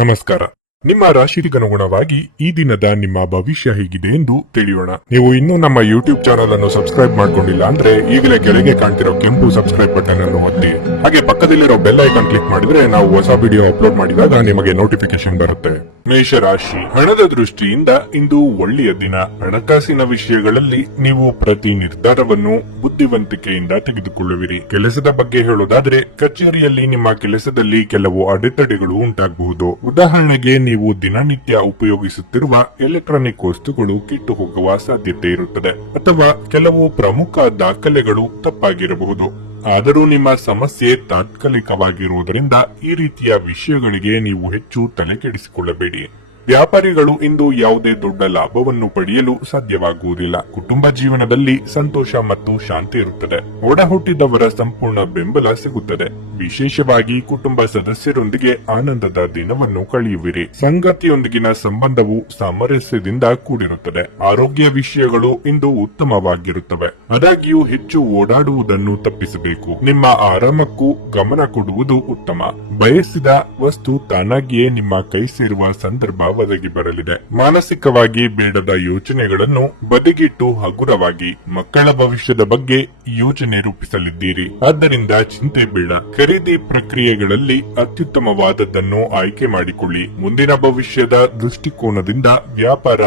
ನಮಸ್ಕಾರ. ನಿಮ್ಮ ರಾಶಿಗನುಗುಣವಾಗಿ ಈ ದಿನದ ನಿಮ್ಮ ಭವಿಷ್ಯ ಹೇಗಿದೆ ಎಂದು ತಿಳಿಯೋಣ. ನೀವು ಇನ್ನೂ ನಮ್ಮ ಯೂಟ್ಯೂಬ್ ಚಾನಲ್ ಅನ್ನು ಸಬ್ಸ್ಕ್ರೈಬ್ ಮಾಡ್ಕೊಂಡಿಲ್ಲ ಅಂದ್ರೆ ಈಗಲೇ ಕೆಳಗೆ ಕಾಣ್ತಿರೋ ಕೆಂಪು ಸಬ್ಸ್ಕ್ರೈಬ್ ಬಟನ್ ಅನ್ನು ಒತ್ತಿ. ಹಾಗೆ ಪಕ್ಕದಲ್ಲಿರೋ ಬೆಲ್ ಐಕಾನ್ ಕ್ಲಿಕ್ ಮಾಡಿದ್ರೆ ನಾವು ಹೊಸ ವಿಡಿಯೋ ಅಪ್ಲೋಡ್ ಮಾಡಿದಾಗ ನಿಮಗೆ ನೋಟಿಫಿಕೇಶನ್ ಬರುತ್ತೆ. ಮೇಷರಾಶಿ, ಹಣದ ದೃಷ್ಟಿಯಿಂದ ಇಂದು ಒಳ್ಳೆಯ ದಿನ. ಹಣಕಾಸಿನ ವಿಷಯಗಳಲ್ಲಿ ನೀವು ಪ್ರತಿ ನಿರ್ಧಾರವನ್ನು ಬುದ್ಧಿವಂತಿಕೆಯಿಂದ ತೆಗೆದುಕೊಳ್ಳುವಿರಿ. ಕೆಲಸದ ಬಗ್ಗೆ ಹೇಳೋದಾದ್ರೆ ಕಚೇರಿಯಲ್ಲಿ ನಿಮ್ಮ ಕೆಲಸದಲ್ಲಿ ಕೆಲವು ಅಡೆತಡೆಗಳು ಉಂಟಾಗಬಹುದು. ಉದಾಹರಣೆಗೆ ನೀವು ದಿನನಿತ್ಯ ಉಪಯೋಗಿಸುತ್ತಿರುವ ಎಲೆಕ್ಟ್ರಾನಿಕ್ ವಸ್ತುಗಳು ಕೆಟ್ಟು ಹೋಗುವ ಸಾಧ್ಯತೆ ಇರುತ್ತದೆ, ಅಥವಾ ಕೆಲವು ಪ್ರಮುಖ ದಾಖಲೆಗಳು ತಪ್ಪಾಗಿರಬಹುದು. ಆದರೂ ನಿಮ್ಮ ಸಮಸ್ಯೆ ತಾತ್ಕಾಲಿಕವಾಗಿರುವುದರಿಂದ ಈ ರೀತಿಯ ವಿಷಯಗಳಿಗೆ ನೀವು ಹೆಚ್ಚು ತಲೆಕೆಡಿಸಿಕೊಳ್ಳಬೇಡಿ. ವ್ಯಾಪಾರಿಗಳು ಇಂದು ಯಾವುದೇ ದೊಡ್ಡ ಲಾಭವನ್ನು ಪಡೆಯಲು ಸಾಧ್ಯವಾಗುವುದಿಲ್ಲ. ಕುಟುಂಬ ಜೀವನದಲ್ಲಿ ಸಂತೋಷ ಮತ್ತು ಶಾಂತಿ ಇರುತ್ತದೆ. ಒಡ ಹುಟ್ಟಿದವರ ಸಂಪೂರ್ಣ ಬೆಂಬಲ ಸಿಗುತ್ತದೆ. ವಿಶೇಷವಾಗಿ ಕುಟುಂಬ ಸದಸ್ಯರೊಂದಿಗೆ ಆನಂದದ ದಿನವನ್ನು ಕಳೆಯುವಿರಿ. ಸಂಗಾತಿಯೊಂದಿಗಿನ ಸಂಬಂಧವು ಸಾಮರಸ್ಯದಿಂದ ಕೂಡಿರುತ್ತದೆ. ಆರೋಗ್ಯ ವಿಷಯಗಳು ಇಂದು ಉತ್ತಮವಾಗಿರುತ್ತವೆ. ಆದಾಗ್ಯೂ ಹೆಚ್ಚು ಓಡಾಡುವುದನ್ನು ತಪ್ಪಿಸಬೇಕು. ನಿಮ್ಮ ಆರಾಮಕ್ಕೂ ಗಮನ ಕೊಡುವುದು ಉತ್ತಮ. ಬಯಸಿದ ವಸ್ತು ತಾನಾಗಿಯೇ ನಿಮ್ಮ ಕೈ ಸೇರುವ ಸಂದರ್ಭ ಒದಗಿ ಬರಲಿದೆ. ಮಾನಸಿಕವಾಗಿ ಬೇಡದ ಯೋಚನೆಗಳನ್ನು ಬದಿಗಿಟ್ಟು ಹಗುರವಾಗಿ ಮಕ್ಕಳ ಭವಿಷ್ಯದ ಬಗ್ಗೆ ಯೋಜನೆ ರೂಪಿಸಲಿದ್ದೀರಿ. ಆದ್ದರಿಂದ ಚಿಂತೆ ಬೇಡ. ಖರೀದಿ ಪ್ರಕ್ರಿಯೆಗಳಲ್ಲಿ ಅತ್ಯುತ್ತಮವಾದದ್ದನ್ನು ಆಯ್ಕೆ ಮಾಡಿಕೊಳ್ಳಿ. ಮುಂದಿನ ಭವಿಷ್ಯದ ದೃಷ್ಟಿಕೋನದಿಂದ ವ್ಯಾಪಾರ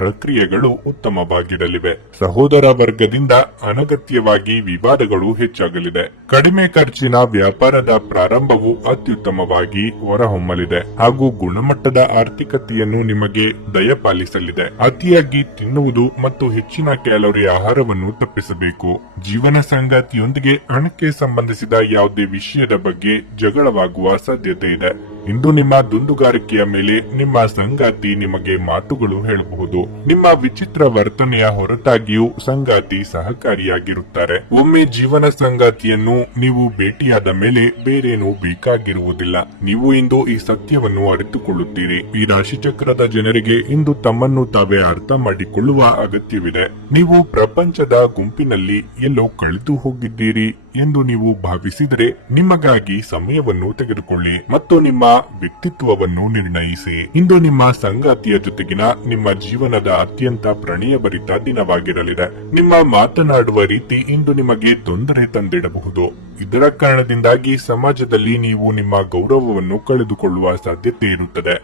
ಪ್ರಕ್ರಿಯೆಗಳು ಉತ್ತಮವಾಗಿರಲಿವೆ. ಸಹೋದರ ವರ್ಗದಿಂದ ಅನಗತ್ಯವಾಗಿ ವಿವಾದಗಳು ಹೆಚ್ಚಾಗಲಿದೆ. ಕಡಿಮೆ ಖರ್ಚಿನ ವ್ಯಾಪಾರದ ಪ್ರಾರಂಭವು ಅತ್ಯುತ್ತಮವಾಗಿ ಹೊರಹೊಮ್ಮಲಿದೆ ಹಾಗೂ ಗುಣಮಟ್ಟದ ಆರ್ಥಿಕತೆಯನ್ನು ನಿಮಗೆ ದಯಪಾಲಿಸಲಿದೆ. ಅತಿಯಾಗಿ ತಿನ್ನುವುದು ಮತ್ತು ಹೆಚ್ಚಿನ ಕ್ಯಾಲೋರಿ ಆಹಾರವನ್ನು ತಪ್ಪಿಸಬೇಕು. ಜೀವನ ಸಂಗಾತಿಯೊಂದಿಗೆ ಹಣಕ್ಕೆ ಸಂಬಂಧಿಸಿದ ಯಾವುದೇ ವಿಷಯದ ಬಗ್ಗೆ ಜಗಳವಾಗುವ ಸಾಧ್ಯತೆ ಇದೆ. ಇಂದು ನಿಮ್ಮ ದುಂದುಗಾರಿಕೆಯ ಮೇಲೆ ನಿಮ್ಮ ಸಂಗಾತಿ ನಿಮಗೆ ಮಾತುಗಳು ಹೇಳಬಹುದು. ನಿಮ್ಮ ವಿಚಿತ್ರ ವರ್ತನೆಯ ಹೊರತಾಗಿಯೂ ಸಂಗಾತಿ ಸಹಕಾರಿಯಾಗಿರುತ್ತಾರೆ. ಒಮ್ಮೆ ಜೀವನ ಸಂಗಾತಿಯನ್ನು ನೀವು ಭೇಟಿಯಾದ ಮೇಲೆ ಬೇರೇನೂ ಬೇಕಾಗಿರುವುದಿಲ್ಲ. ನೀವು ಇಂದು ಈ ಸತ್ಯವನ್ನು ಅರಿತುಕೊಳ್ಳುತ್ತೀರಿ. ಈ ರಾಶಿಚಕ್ರದ ಜನರಿಗೆ ಇಂದು ತಮ್ಮನ್ನು ತಾವೇ ಅರ್ಥ ಮಾಡಿಕೊಳ್ಳುವ ಅಗತ್ಯವಿದೆ. ನೀವು ಪ್ರಪಂಚದ ಗುಂಪಿನಲ್ಲಿ ಎಲ್ಲೋ ಕಳೆದು ಹೋಗಿದ್ದೀರಿ ಎಂದು ನೀವು ಭಾವಿಸಿದರೆ ನಿಮಗಾಗಿ ಸಮಯವನ್ನು ತೆಗೆದುಕೊಳ್ಳಿ ಮತ್ತು ನಿಮ್ಮ ವ್ಯಕ್ತಿತ್ವವನ್ನು ನಿರ್ಣಯಿಸಿ. ಇಂದು ನಿಮ್ಮ ಸಂಗಾತಿಯ ಜೊತೆಗಿನ ನಿಮ್ಮ ಜೀವನದ ಅತ್ಯಂತ ಪ್ರಣಯಭರಿತ ದಿನವಾಗಿರಲಿದೆ. ನಿಮ್ಮ ಮಾತನಾಡುವ ರೀತಿ ಇಂದು ನಿಮಗೆ ತೊಂದರೆ ತಂದಿಡಬಹುದು. ಇದರ ಕಾರಣದಿಂದಾಗಿ ಸಮಾಜದಲ್ಲಿ ನೀವು ನಿಮ್ಮ ಗೌರವವನ್ನು ಕಳೆದುಕೊಳ್ಳುವ ಸಾಧ್ಯತೆ ಇರುತ್ತದೆ.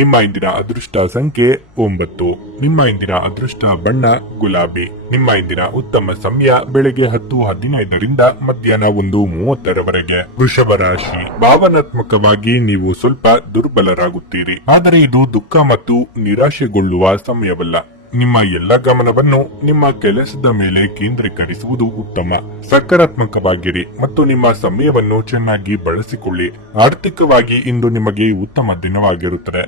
ನಿಮ್ಮ ಇಂದಿನ ಅದೃಷ್ಟ ಸಂಖ್ಯೆ 9. ನಿಮ್ಮ ಇಂದಿನ ಅದೃಷ್ಟ ಬಣ್ಣ ಗುಲಾಬಿ. ನಿಮ್ಮ ಇಂದಿನ ಉತ್ತಮ ಸಮಯ ಬೆಳಗ್ಗೆ 10:15ರಿಂದ ಮಧ್ಯಾಹ್ನ 1:30ರವರೆಗೆ. ವೃಷಭ ರಾಶಿ, ಭಾವನಾತ್ಮಕವಾಗಿ ನೀವು ಸ್ವಲ್ಪ ದುರ್ಬಲರಾಗುತ್ತೀರಿ. ಆದರೆ ಇದು ದುಃಖ ಮತ್ತು ನಿರಾಶೆಗೊಳ್ಳುವ ಸಮಯವಲ್ಲ. ನಿಮ್ಮ ಎಲ್ಲ ಗಮನವನ್ನು ನಿಮ್ಮ ಕೆಲಸದ ಮೇಲೆ ಕೇಂದ್ರೀಕರಿಸುವುದು ಉತ್ತಮ. ಸಕಾರಾತ್ಮಕವಾಗಿರಿ ಮತ್ತು ನಿಮ್ಮ ಸಮಯವನ್ನು ಚೆನ್ನಾಗಿ ಬಳಸಿಕೊಳ್ಳಿ. ಆರ್ಥಿಕವಾಗಿ ಇಂದು ನಿಮಗೆ ಉತ್ತಮ ದಿನವಾಗಿರುತ್ತದೆ.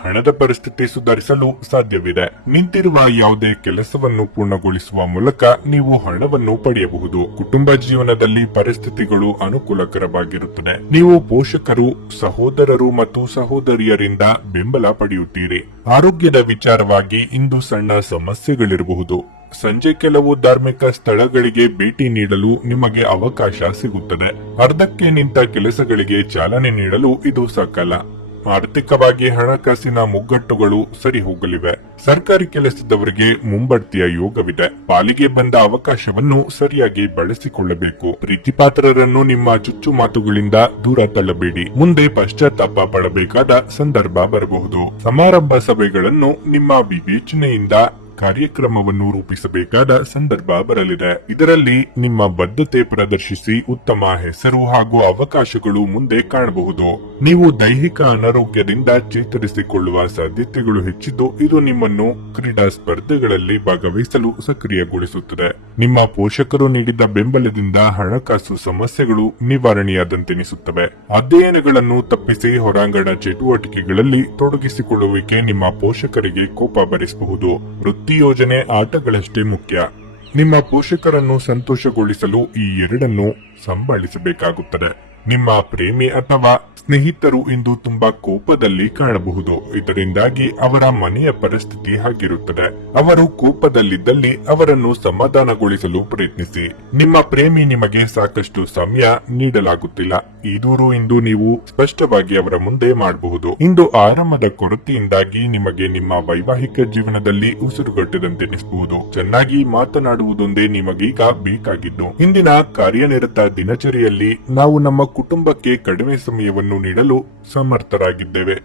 ಹಣದ ಪರಿಸ್ಥಿತಿ ಸುಧಾರಿಸಲು ಸಾಧ್ಯವಿದೆ. ನಿಂತಿರುವ ಯಾವುದೇ ಕೆಲಸವನ್ನು ಪೂರ್ಣಗೊಳಿಸುವ ಮೂಲಕ ನೀವು ಹಣವನ್ನು ಪಡೆಯಬಹುದು. ಕುಟುಂಬ ಜೀವನದಲ್ಲಿ ಪರಿಸ್ಥಿತಿಗಳು ಅನುಕೂಲಕರವಾಗಿರುತ್ತದೆ. ನೀವು ಪೋಷಕರು, ಸಹೋದರರು ಮತ್ತು ಸಹೋದರಿಯರಿಂದ ಬೆಂಬಲ ಪಡೆಯುತ್ತೀರಿ. ಆರೋಗ್ಯದ ವಿಚಾರವಾಗಿ ಇಂದು ಸಣ್ಣ ಸಮಸ್ಯೆಗಳಿರಬಹುದು. ಸಂಜೆ ಕೆಲವು ಧಾರ್ಮಿಕ ಸ್ಥಳಗಳಿಗೆ ಭೇಟಿ ನೀಡಲು ನಿಮಗೆ ಅವಕಾಶ ಸಿಗುತ್ತದೆ. ಅರ್ಧಕ್ಕೆ ನಿಂತ ಕೆಲಸಗಳಿಗೆ ಚಾಲನೆ ನೀಡಲು ಇದು ಸಕಾಲ. ಆರ್ಥಿಕವಾಗಿ ಹಣಕಾಸಿನ ಮುಗ್ಗಟ್ಟುಗಳು ಸರಿ ಹೋಗಲಿವೆ. ಸರ್ಕಾರಿ ಕೆಲಸದವರಿಗೆ ಮುಂಬಡ್ತಿಯ ಯೋಗವಿದೆ. ಪಾಲಿಗೆ ಬಂದ ಅವಕಾಶವನ್ನು ಸರಿಯಾಗಿ ಬಳಸಿಕೊಳ್ಳಬೇಕು. ಪ್ರೀತಿಪಾತ್ರರನ್ನು ನಿಮ್ಮ ಚುಚ್ಚು ಮಾತುಗಳಿಂದ ದೂರ ತಳ್ಳಬೇಡಿ. ಮುಂದೆ ಪಶ್ಚಾತ್ತಾಪ ಪಡಬೇಕಾದ ಸಂದರ್ಭ ಬರಬಹುದು. ಸಮಾರಂಭ ಸಭೆಗಳನ್ನು ನಿಮ್ಮ ವಿವೇಚನೆಯಿಂದ ಕಾರ್ಯಕ್ರಮವನ್ನು ರೂಪಿಸಬೇಕಾದ ಸಂದರ್ಭ ಬರಲಿದೆ. ಇದರಲ್ಲಿ ನಿಮ್ಮ ಬದ್ಧತೆ ಪ್ರದರ್ಶಿಸಿ ಉತ್ತಮ ಹೆಸರು ಹಾಗೂ ಅವಕಾಶಗಳು ಮುಂದೆ ಕಾಣಬಹುದು. ನೀವು ದೈಹಿಕ ಅನಾರೋಗ್ಯದಿಂದ ಚೇತರಿಸಿಕೊಳ್ಳುವ ಸಾಧ್ಯತೆಗಳು ಹೆಚ್ಚಿದ್ದು ಇದು ನಿಮ್ಮನ್ನು ಕ್ರೀಡಾ ಸ್ಪರ್ಧೆಗಳಲ್ಲಿ ಭಾಗವಹಿಸಲು ಸಕ್ರಿಯಗೊಳಿಸುತ್ತದೆ. ನಿಮ್ಮ ಪೋಷಕರು ನೀಡಿದ ಬೆಂಬಲದಿಂದ ಹಣಕಾಸು ಸಮಸ್ಯೆಗಳು ನಿವಾರಣೆಯಾದಂತೆನಿಸುತ್ತವೆ. ಅಧ್ಯಯನಗಳನ್ನು ತಪ್ಪಿಸಿ ಹೊರಾಂಗಣ ಚಟುವಟಿಕೆಗಳಲ್ಲಿ ತೊಡಗಿಸಿಕೊಳ್ಳುವಿಕೆ ನಿಮ್ಮ ಪೋಷಕರಿಗೆ ಕೋಪ ಬರಿಸಬಹುದು. ಯೋಜನೆ ಆಟಗಳಷ್ಟೇ ಮುಖ್ಯ. ನಿಮ್ಮ ಪೋಷಕರನ್ನು ಸಂತೋಷಗೊಳಿಸಲು ಈ ಎರಡನ್ನು ಸಂಭಾಳಿಸಬೇಕಾಗುತ್ತದೆ. ನಿಮ್ಮ ಪ್ರೇಮಿ ಅಥವಾ ಸ್ನೇಹಿತರು ಇಂದು ತುಂಬಾ ಕೋಪದಲ್ಲಿ ಕಾಣಬಹುದು. ಇದರಿಂದಾಗಿ ಅವರ ಮನೆಯ ಪರಿಸ್ಥಿತಿ ಹಾಗಿರುತ್ತದೆ. ಅವರು ಕೋಪದಲ್ಲಿದ್ದಲ್ಲಿ ಅವರನ್ನು ಸಮಾಧಾನಗೊಳಿಸಲು ಪ್ರಯತ್ನಿಸಿ. ನಿಮ್ಮ ಪ್ರೇಮಿ ನಿಮಗೆ ಸಾಕಷ್ಟು ಸಮಯ ನೀಡಲಾಗುತ್ತಿಲ್ಲ. ಈ ದೂರು ಇಂದು ನೀವು ಸ್ಪಷ್ಟವಾಗಿ ಅವರ ಮುಂದೆ ಮಾಡಬಹುದು. ಇಂದು ಆರಾಮದ ಕೊರತೆಯಿಂದಾಗಿ ನಿಮಗೆ ನಿಮ್ಮ ವೈವಾಹಿಕ ಜೀವನದಲ್ಲಿ ಉಸಿರುಗಟ್ಟದಂತೆನಿಸಬಹುದು. ಚೆನ್ನಾಗಿ ಮಾತನಾಡುವುದೊಂದೇ ನಿಮಗೀಗ ಬೇಕಾಗಿದ್ದು. ಇಂದಿನ ಕಾರ್ಯನಿರತ ದಿನಚರಿಯಲ್ಲಿ ನಾವು ನಮ್ಮ ಕುಟುಂಬಕ್ಕೆ ಕಡಿಮೆ ಸಮಯವನ್ನು ನೀಡಲು ಸಮರ್ಥರಾಗಿದ್ದೇವೆ.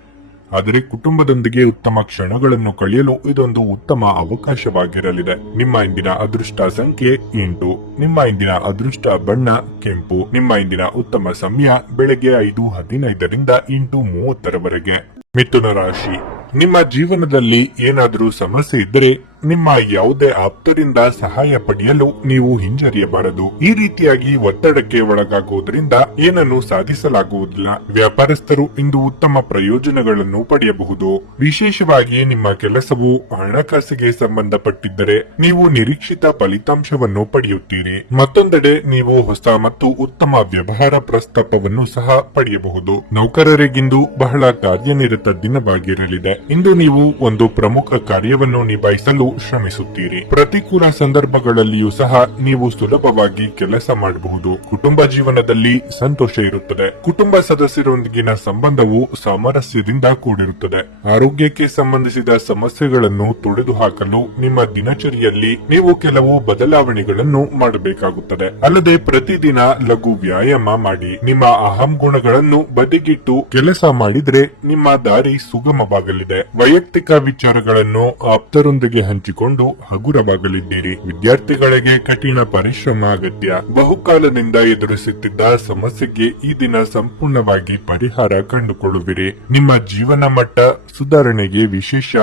ಆದರೆ ಕುಟುಂಬದೊಂದಿಗೆ ಉತ್ತಮ ಕ್ಷಣಗಳನ್ನು ಕಳೆಯಲು ಇದೊಂದು ಉತ್ತಮ ಅವಕಾಶವಾಗಿರಲಿದೆ. ನಿಮ್ಮ ಇಂದಿನ ಅದೃಷ್ಟ ಸಂಖ್ಯೆ 8. ನಿಮ್ಮ ಇಂದಿನ ಅದೃಷ್ಟ ಬಣ್ಣ ಕೆಂಪು. ನಿಮ್ಮ ಇಂದಿನ ಉತ್ತಮ ಸಮಯ ಬೆಳಗ್ಗೆ 5:15ರಿಂದ 8:30ರವರೆಗೆ. ಮಿಥುನ ರಾಶಿ. ನಿಮ್ಮ ಜೀವನದಲ್ಲಿ ಏನಾದರೂ ಸಮಸ್ಯೆ ಇದ್ದರೆ ನಿಮ್ಮ ಯಾವುದೇ ಆಪ್ತರಿಂದ ಸಹಾಯ ಪಡೆಯಲು ನೀವು ಹಿಂಜರಿಯಬಾರದು. ಈ ರೀತಿಯಾಗಿ ಒತ್ತಡಕ್ಕೆ ಒಳಗಾಗುವುದರಿಂದ ಏನನ್ನು ಸಾಧಿಸಲಾಗುವುದಿಲ್ಲ. ವ್ಯಾಪಾರಸ್ಥರು ಇಂದು ಉತ್ತಮ ಪ್ರಯೋಜನಗಳನ್ನು ಪಡೆಯಬಹುದು. ವಿಶೇಷವಾಗಿ ನಿಮ್ಮ ಕೆಲಸವು ಹಣಕಾಸಿಗೆ ಸಂಬಂಧಪಟ್ಟಿದ್ದರೆ ನೀವು ನಿರೀಕ್ಷಿತ ಫಲಿತಾಂಶವನ್ನು ಪಡೆಯುತ್ತೀರಿ. ಮತ್ತೊಂದೆಡೆ ನೀವು ಹೊಸ ಮತ್ತು ಉತ್ತಮ ವ್ಯವಹಾರ ಪ್ರಸ್ತಾಪವನ್ನು ಸಹ ಪಡೆಯಬಹುದು. ನೌಕರರಿಗಿಂದು ಬಹಳ ಕಾರ್ಯನಿರತ ದಿನವಾಗಿರಲಿದೆ. ಇಂದು ನೀವು ಒಂದು ಪ್ರಮುಖ ಕಾರ್ಯವನ್ನು ನಿಭಾಯಿಸಲು ಶ್ರಮಿಸುತ್ತೀರಿ. ಪ್ರತಿಕೂಲ ಸಂದರ್ಭಗಳಲ್ಲಿಯೂ ಸಹ ನೀವು ಸುಲಭವಾಗಿ ಕೆಲಸ ಮಾಡಬಹುದು. ಕುಟುಂಬ ಜೀವನದಲ್ಲಿ ಸಂತೋಷ ಇರುತ್ತದೆ. ಕುಟುಂಬ ಸದಸ್ಯರೊಂದಿಗಿನ ಸಂಬಂಧವು ಸಾಮರಸ್ಯದಿಂದ ಕೂಡಿರುತ್ತದೆ. ಆರೋಗ್ಯಕ್ಕೆ ಸಂಬಂಧಿಸಿದ ಸಮಸ್ಯೆಗಳನ್ನು ತೊಡೆದುಹಾಕಲು ನಿಮ್ಮ ದಿನಚರಿಯಲ್ಲಿ ನೀವು ಕೆಲವು ಬದಲಾವಣೆಗಳನ್ನು ಮಾಡಬೇಕಾಗುತ್ತದೆ. ಅಲ್ಲದೆ ಪ್ರತಿದಿನ ಲಘು ವ್ಯಾಯಾಮ ಮಾಡಿ. ನಿಮ್ಮ ಅಹಂ ಗುಣಗಳನ್ನು ಬದಿಗಿಟ್ಟು ಕೆಲಸ ಮಾಡಿದ್ರೆ ನಿಮ್ಮ ದಾರಿ ಸುಗಮವಾಗಲಿದೆ. ವೈಯಕ್ತಿಕ ವಿಚಾರಗಳನ್ನು ಆಪ್ತರೊಂದಿಗೆ ಹಂಚಿಕೊಂಡು ಹಗುರವಾಗಲಿದ್ದೀರಿ. ವಿದ್ಯಾರ್ಥಿಗಳಿಗೆ ಕಠಿಣ ಪರಿಶ್ರಮ ಅಗತ್ಯ. ಬಹುಕಾಲದಿಂದ ಎದುರಿಸುತ್ತಿದ್ದ ಸಮಸ್ಯೆಗೆ ಈ ದಿನ ಸಂಪೂರ್ಣವಾಗಿ ಪರಿಹಾರ ಕಂಡುಕೊಳ್ಳುವಿರಿ. ನಿಮ್ಮ ಜೀವನ ಮಟ್ಟ ಸುಧಾರಣೆಗೆ ವಿಶೇಷ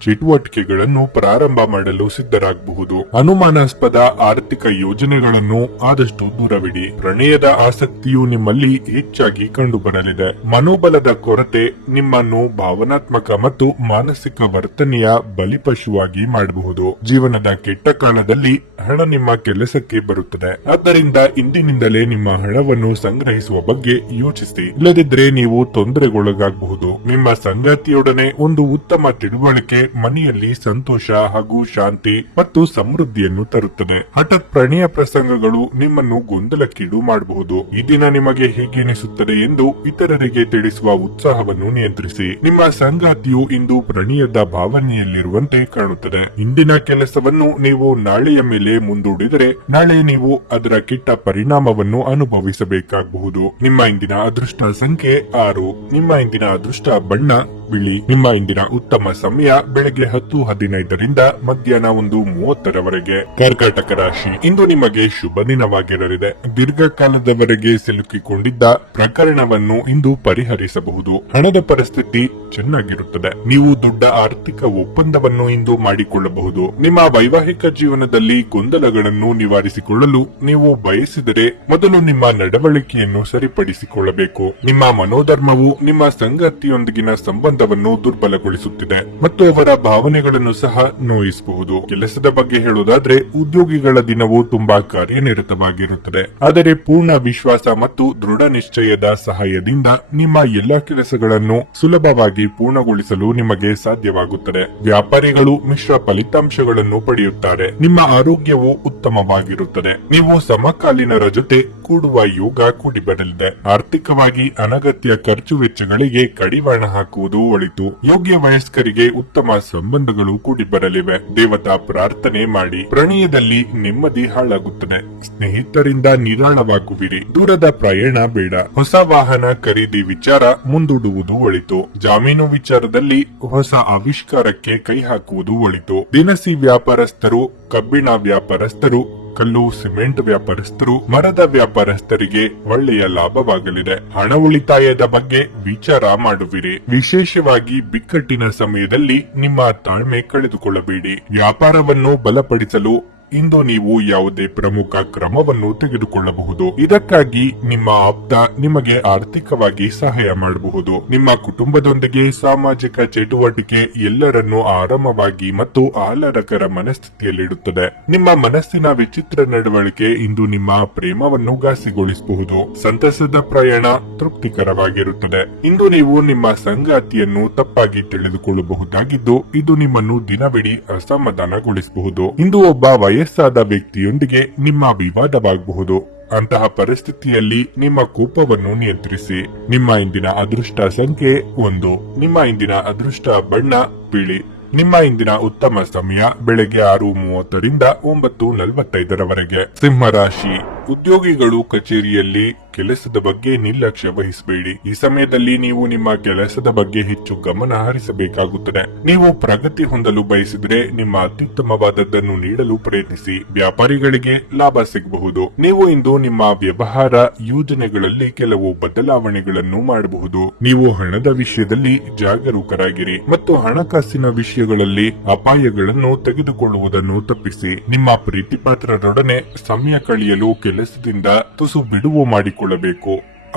ಚಟುವಟಿಕೆಗಳನ್ನು ಪ್ರಾರಂಭ ಮಾಡಲು ಸಿದ್ಧರಾಗಬಹುದು. ಅನುಮಾನಾಸ್ಪದ ಆರ್ಥಿಕ ಯೋಜನೆಗಳನ್ನು ಆದಷ್ಟು ದೂರವಿಡಿ. ಪ್ರಣಯದ ಆಸಕ್ತಿಯು ನಿಮ್ಮಲ್ಲಿ ಹೆಚ್ಚಾಗಿ ಕಂಡುಬರಲಿದೆ. ಮನೋಬಲದ ಕೊರತೆ ನಿಮ್ಮನ್ನು ಭಾವನಾತ್ಮಕ ಮತ್ತು ಮಾನಸಿಕ ವರ್ತನೆಯ ಬಲಿಪಶುವಾಗಿ ಮಾಡಬಹುದು. ಜೀವನದ ಕೆಟ್ಟ ಕಾಲದಲ್ಲಿ ಹಣ ನಿಮ್ಮ ಕೆಲಸಕ್ಕೆ ಬರುತ್ತದೆ. ಆದ್ದರಿಂದ ಇಂದಿನಿಂದಲೇ ನಿಮ್ಮ ಹಣವನ್ನು ಸಂಗ್ರಹಿಸುವ ಬಗ್ಗೆ ಯೋಚಿಸಿ. ಇಲ್ಲದಿದ್ದರೆ ನೀವು ತೊಂದರೆಗೊಳಗಾಗಬಹುದು. ನಿಮ್ಮ ಸಂಗಾತಿಯೊಡನೆ ಒಂದು ಉತ್ತಮ ತಿಳುವಳಿಕೆ ಮನೆಯಲ್ಲಿ ಸಂತೋಷ ಹಾಗೂ ಶಾಂತಿ ಮತ್ತು ಸಮೃದ್ಧಿಯನ್ನು ತರುತ್ತದೆ. ಹಠಾತ್ ಪ್ರಣಯ ಪ್ರಸಂಗಗಳು ನಿಮ್ಮನ್ನು ಗೊಂದಲಕ್ಕೀಡು ಮಾಡಬಹುದು. ಈ ದಿನ ನಿಮಗೆ ಹೇಗೆನಿಸುತ್ತದೆ ಎಂದು ಇತರರಿಗೆ ತಿಳಿಸುವ ಉತ್ಸಾಹವನ್ನು ನಿಯಂತ್ರಿಸಿ. ನಿಮ್ಮ ಸಂಗಾತಿಯು ಇಂದು ಪ್ರಣಯದ ಭಾವನೆಯಲ್ಲಿರುವಂತೆ ಕಾಣುತ್ತದೆ. ಇಂದಿನ ಕೆಲಸವನ್ನು ನೀವು ನಾಳೆಯ ಮೇಲೆ ಮುಂದೂಡಿದರೆ ನಾಳೆ ನೀವು ಅದರ ಕೆಟ್ಟ ಪರಿಣಾಮವನ್ನು ಅನುಭವಿಸಬೇಕಾಗಬಹುದು. ನಿಮ್ಮ ಇಂದಿನ ಅದೃಷ್ಟ ಸಂಖ್ಯೆ 6. ನಿಮ್ಮ ಇಂದಿನ ಅದೃಷ್ಟ ಬಣ್ಣ ಬಿಳಿ. ನಿಮ್ಮ ಇಂದಿನ ಉತ್ತಮ ಸಮಯ ಬೆಳಗ್ಗೆ 10:15ರಿಂದ ಮಧ್ಯಾಹ್ನ 1:30ರವರೆಗೆ. ಕರ್ಕಾಟಕ ರಾಶಿ. ಇಂದು ನಿಮಗೆ ಶುಭ ದಿನವಾಗಿರಲಿದೆ. ದೀರ್ಘಕಾಲದವರೆಗೆ ಸಿಲುಕಿಕೊಂಡಿದ್ದ ಪ್ರಕರಣವನ್ನು ಇಂದು ಪರಿಹರಿಸಬಹುದು. ಹಣದ ಪರಿಸ್ಥಿತಿ ಚೆನ್ನಾಗಿರುತ್ತದೆ. ನೀವು ದೊಡ್ಡ ಆರ್ಥಿಕ ಒಪ್ಪಂದವನ್ನು ಇಂದು ಮಾಡಿಕೊಳ್ಳಬಹುದು. ನಿಮ್ಮ ವೈವಾಹಿಕ ಜೀವನದಲ್ಲಿ ಗೊಂದಲಗಳನ್ನು ನಿವಾರಿಸಿಕೊಳ್ಳಲು ನೀವು ಬಯಸಿದರೆ ಮೊದಲು ನಿಮ್ಮ ನಡವಳಿಕೆಯನ್ನು ಸರಿಪಡಿಸಿಕೊಳ್ಳಬೇಕು. ನಿಮ್ಮ ಮನೋಧರ್ಮವು ನಿಮ್ಮ ಸಂಗಾತಿಯೊಂದಿಗಿನ ಸಂಬಂಧವನ್ನು ದುರ್ಬಲಗೊಳಿಸುತ್ತಿದೆ ಮತ್ತು ಅವರ ಭಾವನೆಗಳನ್ನು ಸಹ ನೋಯಿಸಬಹುದು. ಕೆಲಸದ ಬಗ್ಗೆ ಹೇಳುವುದಾದ್ರೆ ಉದ್ಯೋಗಿಗಳ ದಿನವು ತುಂಬಾ ಕಾರ್ಯನಿರತವಾಗಿರುತ್ತದೆ. ಆದರೆ ಪೂರ್ಣ ವಿಶ್ವಾಸ ಮತ್ತು ದೃಢ ನಿಶ್ಚಯದ ಸಹಾಯದಿಂದ ನಿಮ್ಮ ಎಲ್ಲಾ ಕೆಲಸಗಳನ್ನು ಸುಲಭವಾಗಿ ಪೂರ್ಣಗೊಳಿಸಲು ನಿಮಗೆ ಸಾಧ್ಯವಾಗುತ್ತದೆ. ವ್ಯಾಪಾರಿಗಳು ಮಿಶ್ರ ಫಲಿತಾಂಶಗಳನ್ನು ಪಡೆಯುತ್ತಾರೆ. ನಿಮ್ಮ ಆರೋಗ್ಯವು ಉತ್ತಮವಾಗಿರುತ್ತದೆ. ನೀವು ಸಮಕಾಲೀನರ ಜೊತೆ ಕೂಡುವ ಯೋಗ ಕೂಡಿಬರಲಿದೆ. ಆರ್ಥಿಕವಾಗಿ ಅನಗತ್ಯ ಖರ್ಚು ವೆಚ್ಚಗಳಿಗೆ ಕಡಿವಾಣ ಹಾಕುವುದು ಒಳಿತು. ಯೋಗ್ಯ ವಯಸ್ಕರಿಗೆ ಉತ್ತಮ ಸಂಬಂಧಗಳು ಕೂಡಿ ಬರಲಿವೆ. ದೇವತಾ ಪ್ರಾರ್ಥನೆ ಮಾಡಿ. ಪ್ರಣಯದಲ್ಲಿ ನೆಮ್ಮದಿ ಹಾಳಾಗುತ್ತದೆ. ಸ್ನೇಹಿತರಿಂದ ನಿರಾಳವಾಗುವಿರಿ. ದೂರದ ಪ್ರಯಾಣ ಬೇಡ. ಹೊಸ ವಾಹನ ಖರೀದಿ ವಿಚಾರ ಮುಂದೂಡುವುದು ಒಳಿತು. ಜಾಮೀನು ವಿಚಾರದಲ್ಲಿ ಹೊಸ ಆವಿಷ್ಕಾರಕ್ಕೆ ಕೈ ಹಾಕುವುದು ಒಳಿತು. ದಿನಸಿ ವ್ಯಾಪಾರಸ್ಥರು, ಕಬ್ಬಿಣ ವ್ಯಾಪಾರಸ್ಥರು, ಕಲ್ಲು ಸಿಮೆಂಟ್ ವ್ಯಾಪಾರಸ್ಥರು, ಮರದ ವ್ಯಾಪಾರಸ್ಥರಿಗೆ ಒಳ್ಳೆಯ ಲಾಭವಾಗಲಿದೆ. ಹಣ ಉಳಿತಾಯದ ಬಗ್ಗೆ ವಿಚಾರ ಮಾಡುವಿರಿ. ವಿಶೇಷವಾಗಿ ಬಿಕ್ಕಟ್ಟಿನ ಸಮಯದಲ್ಲಿ ನಿಮ್ಮ ತಾಳ್ಮೆ ಕಳೆದುಕೊಳ್ಳಬೇಡಿ. ವ್ಯಾಪಾರವನ್ನು ಬಲಪಡಿಸಲು ಇಂದು ನೀವು ಯಾವುದೇ ಪ್ರಮುಖ ಕ್ರಮವನ್ನು ತೆಗೆದುಕೊಳ್ಳಬಹುದು. ಇದಕ್ಕಾಗಿ ನಿಮ್ಮ ಆಪ್ತ ನಿಮಗೆ ಆರ್ಥಿಕವಾಗಿ ಸಹಾಯ ಮಾಡಬಹುದು. ನಿಮ್ಮ ಕುಟುಂಬದೊಂದಿಗೆ ಸಾಮಾಜಿಕ ಚಟುವಟಿಕೆ ಎಲ್ಲರನ್ನೂ ಆರಾಮವಾಗಿ ಮತ್ತು ಆಹ್ಲಾದಕರ ಮನಸ್ಥಿತಿಯಲ್ಲಿಡುತ್ತದೆ. ನಿಮ್ಮ ಮನಸ್ಸಿನ ವಿಚಿತ್ರ ನಡವಳಿಕೆ ಇಂದು ನಿಮ್ಮ ಪ್ರೇಮವನ್ನು ಘಾಸಿಗೊಳಿಸಬಹುದು. ಸಂತಸದ ಪ್ರಯಾಣ ತೃಪ್ತಿಕರವಾಗಿರುತ್ತದೆ. ಇಂದು ನೀವು ನಿಮ್ಮ ಸಂಗಾತಿಯನ್ನು ತಪ್ಪಾಗಿ ತಿಳಿದುಕೊಳ್ಳಬಹುದಾಗಿದ್ದು ಇದು ನಿಮ್ಮನ್ನು ದಿನವಿಡೀ ಅಸಮಾಧಾನಗೊಳಿಸಬಹುದು. ಇಂದು ಒಬ್ಬ ವಯಸ್ಸಾದ ವ್ಯಕ್ತಿಯೊಂದಿಗೆ ನಿಮ್ಮ ವಿವಾದವಾಗಬಹುದು. ಅಂತಹ ಪರಿಸ್ಥಿತಿಯಲ್ಲಿ ನಿಮ್ಮ ಕೋಪವನ್ನು ನಿಯಂತ್ರಿಸಿ. ನಿಮ್ಮ ಇಂದಿನ ಅದೃಷ್ಟ ಸಂಖ್ಯೆ 1. ನಿಮ್ಮ ಇಂದಿನ ಅದೃಷ್ಟ ಬಣ್ಣ ಬಿಳಿ. ನಿಮ್ಮ ಇಂದಿನ ಉತ್ತಮ ಸಮಯ ಬೆಳಗ್ಗೆ 6:30ರಿಂದ 9:45ರವರೆಗೆ. ಸಿಂಹರಾಶಿ. ಉದ್ಯೋಗಿಗಳು ಕಚೇರಿಯಲ್ಲಿ ಕೆಲಸದ ಬಗ್ಗೆ ನಿರ್ಲಕ್ಷ್ಯ ವಹಿಸಬೇಡಿ. ಈ ಸಮಯದಲ್ಲಿ ನೀವು ನಿಮ್ಮ ಕೆಲಸದ ಬಗ್ಗೆ ಹೆಚ್ಚು ಗಮನ ಹರಿಸಬೇಕಾಗುತ್ತದೆ. ನೀವು ಪ್ರಗತಿ ಹೊಂದಲು ಬಯಸಿದರೆ ನಿಮ್ಮ ಅತ್ಯುತ್ತಮವಾದದ್ದನ್ನು ನೀಡಲು ಪ್ರಯತ್ನಿಸಿ. ವ್ಯಾಪಾರಿಗಳಿಗೆ ಲಾಭ ಸಿಗಬಹುದು. ನೀವು ಇಂದು ನಿಮ್ಮ ವ್ಯವಹಾರ ಯೋಜನೆಗಳಲ್ಲಿ ಕೆಲವು ಬದಲಾವಣೆಗಳನ್ನು ಮಾಡಬಹುದು. ನೀವು ಹಣದ ವಿಷಯದಲ್ಲಿ ಜಾಗರೂಕರಾಗಿರಿ ಮತ್ತು ಹಣಕಾಸಿನ ವಿಷಯಗಳಲ್ಲಿ ಅಪಾಯಗಳನ್ನು ತೆಗೆದುಕೊಳ್ಳುವುದನ್ನು ತಪ್ಪಿಸಿ. ನಿಮ್ಮ ಪ್ರೀತಿಪಾತ್ರರೊಡನೆ ಸಮಯ ಕಳೆಯಲು ಕೆಲಸದಿಂದ ತುಸು ಬಿಡುವು ಮಾಡಿಕೊಳ್ಳಬೇಕು.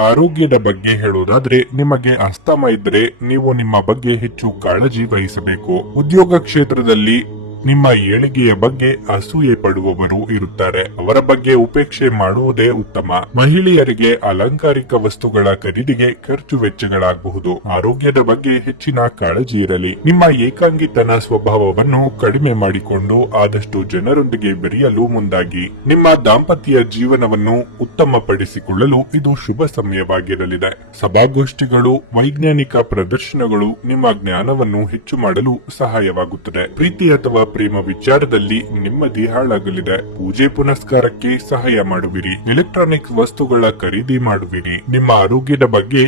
ಆರೋಗ್ಯದ ಬಗ್ಗೆ ಹೇಳೋದಾದ್ರೆ ನಿಮಗೆ ಅಸ್ತಮ ಇದ್ದರೆ ನೀವು ನಿಮ್ಮ ಬಗ್ಗೆ ಹೆಚ್ಚು ಕಾಳಜಿ ವಹಿಸಬೇಕು. ಉದ್ಯೋಗ ಕ್ಷೇತ್ರದಲ್ಲಿ ನಿಮ್ಮ ಏಳಿಗೆಯ ಬಗ್ಗೆ ಅಸೂಯೆ ಪಡುವವರು ಇರುತ್ತಾರೆ. ಅವರ ಬಗ್ಗೆ ಉಪೇಕ್ಷೆ ಮಾಡುವುದೇ ಉತ್ತಮ. ಮಹಿಳೆಯರಿಗೆ ಅಲಂಕಾರಿಕ ವಸ್ತುಗಳ ಖರೀದಿಗೆ ಖರ್ಚು ವೆಚ್ಚಗಳಾಗಬಹುದು. ಆರೋಗ್ಯದ ಬಗ್ಗೆ ಹೆಚ್ಚಿನ ಕಾಳಜಿ ಇರಲಿ. ನಿಮ್ಮ ಏಕಾಂಗಿತನ ಸ್ವಭಾವವನ್ನು ಕಡಿಮೆ ಮಾಡಿಕೊಂಡು ಆದಷ್ಟು ಜನರೊಂದಿಗೆ ಬೆರೆಯಲು ಮುಂದಾಗಿ. ನಿಮ್ಮ ದಾಂಪತ್ಯ ಜೀವನವನ್ನು ಉತ್ತಮಪಡಿಸಿಕೊಳ್ಳಲು ಇದು ಶುಭ ಸಮಯವಾಗಿರಲಿದೆ. ಸಭಾಗೋಷ್ಠಿಗಳು, ವೈಜ್ಞಾನಿಕ ಪ್ರದರ್ಶನಗಳು ನಿಮ್ಮ ಜ್ಞಾನವನ್ನು ಹೆಚ್ಚು ಮಾಡಲು ಸಹಾಯವಾಗುತ್ತದೆ. ಪ್ರೀತಿ ಅಥವಾ ಪ್ರೇಮ ವಿಚಾರದಲ್ಲಿ ನೆಮ್ಮದಿ ಹಾಳಾಗಲಿದೆ. ಪೂಜೆ ಪುನಸ್ಕಾರಕ್ಕೆ ಸಹಾಯ ಮಾಡುವಿರಿ. ಎಲೆಕ್ಟ್ರಾನಿಕ್ಸ್ ವಸ್ತುಗಳ ಖರೀದಿ ಮಾಡುವಿರಿ. ನಿಮ್ಮ ಆರೋಗ್ಯದ ಬಗ್ಗೆ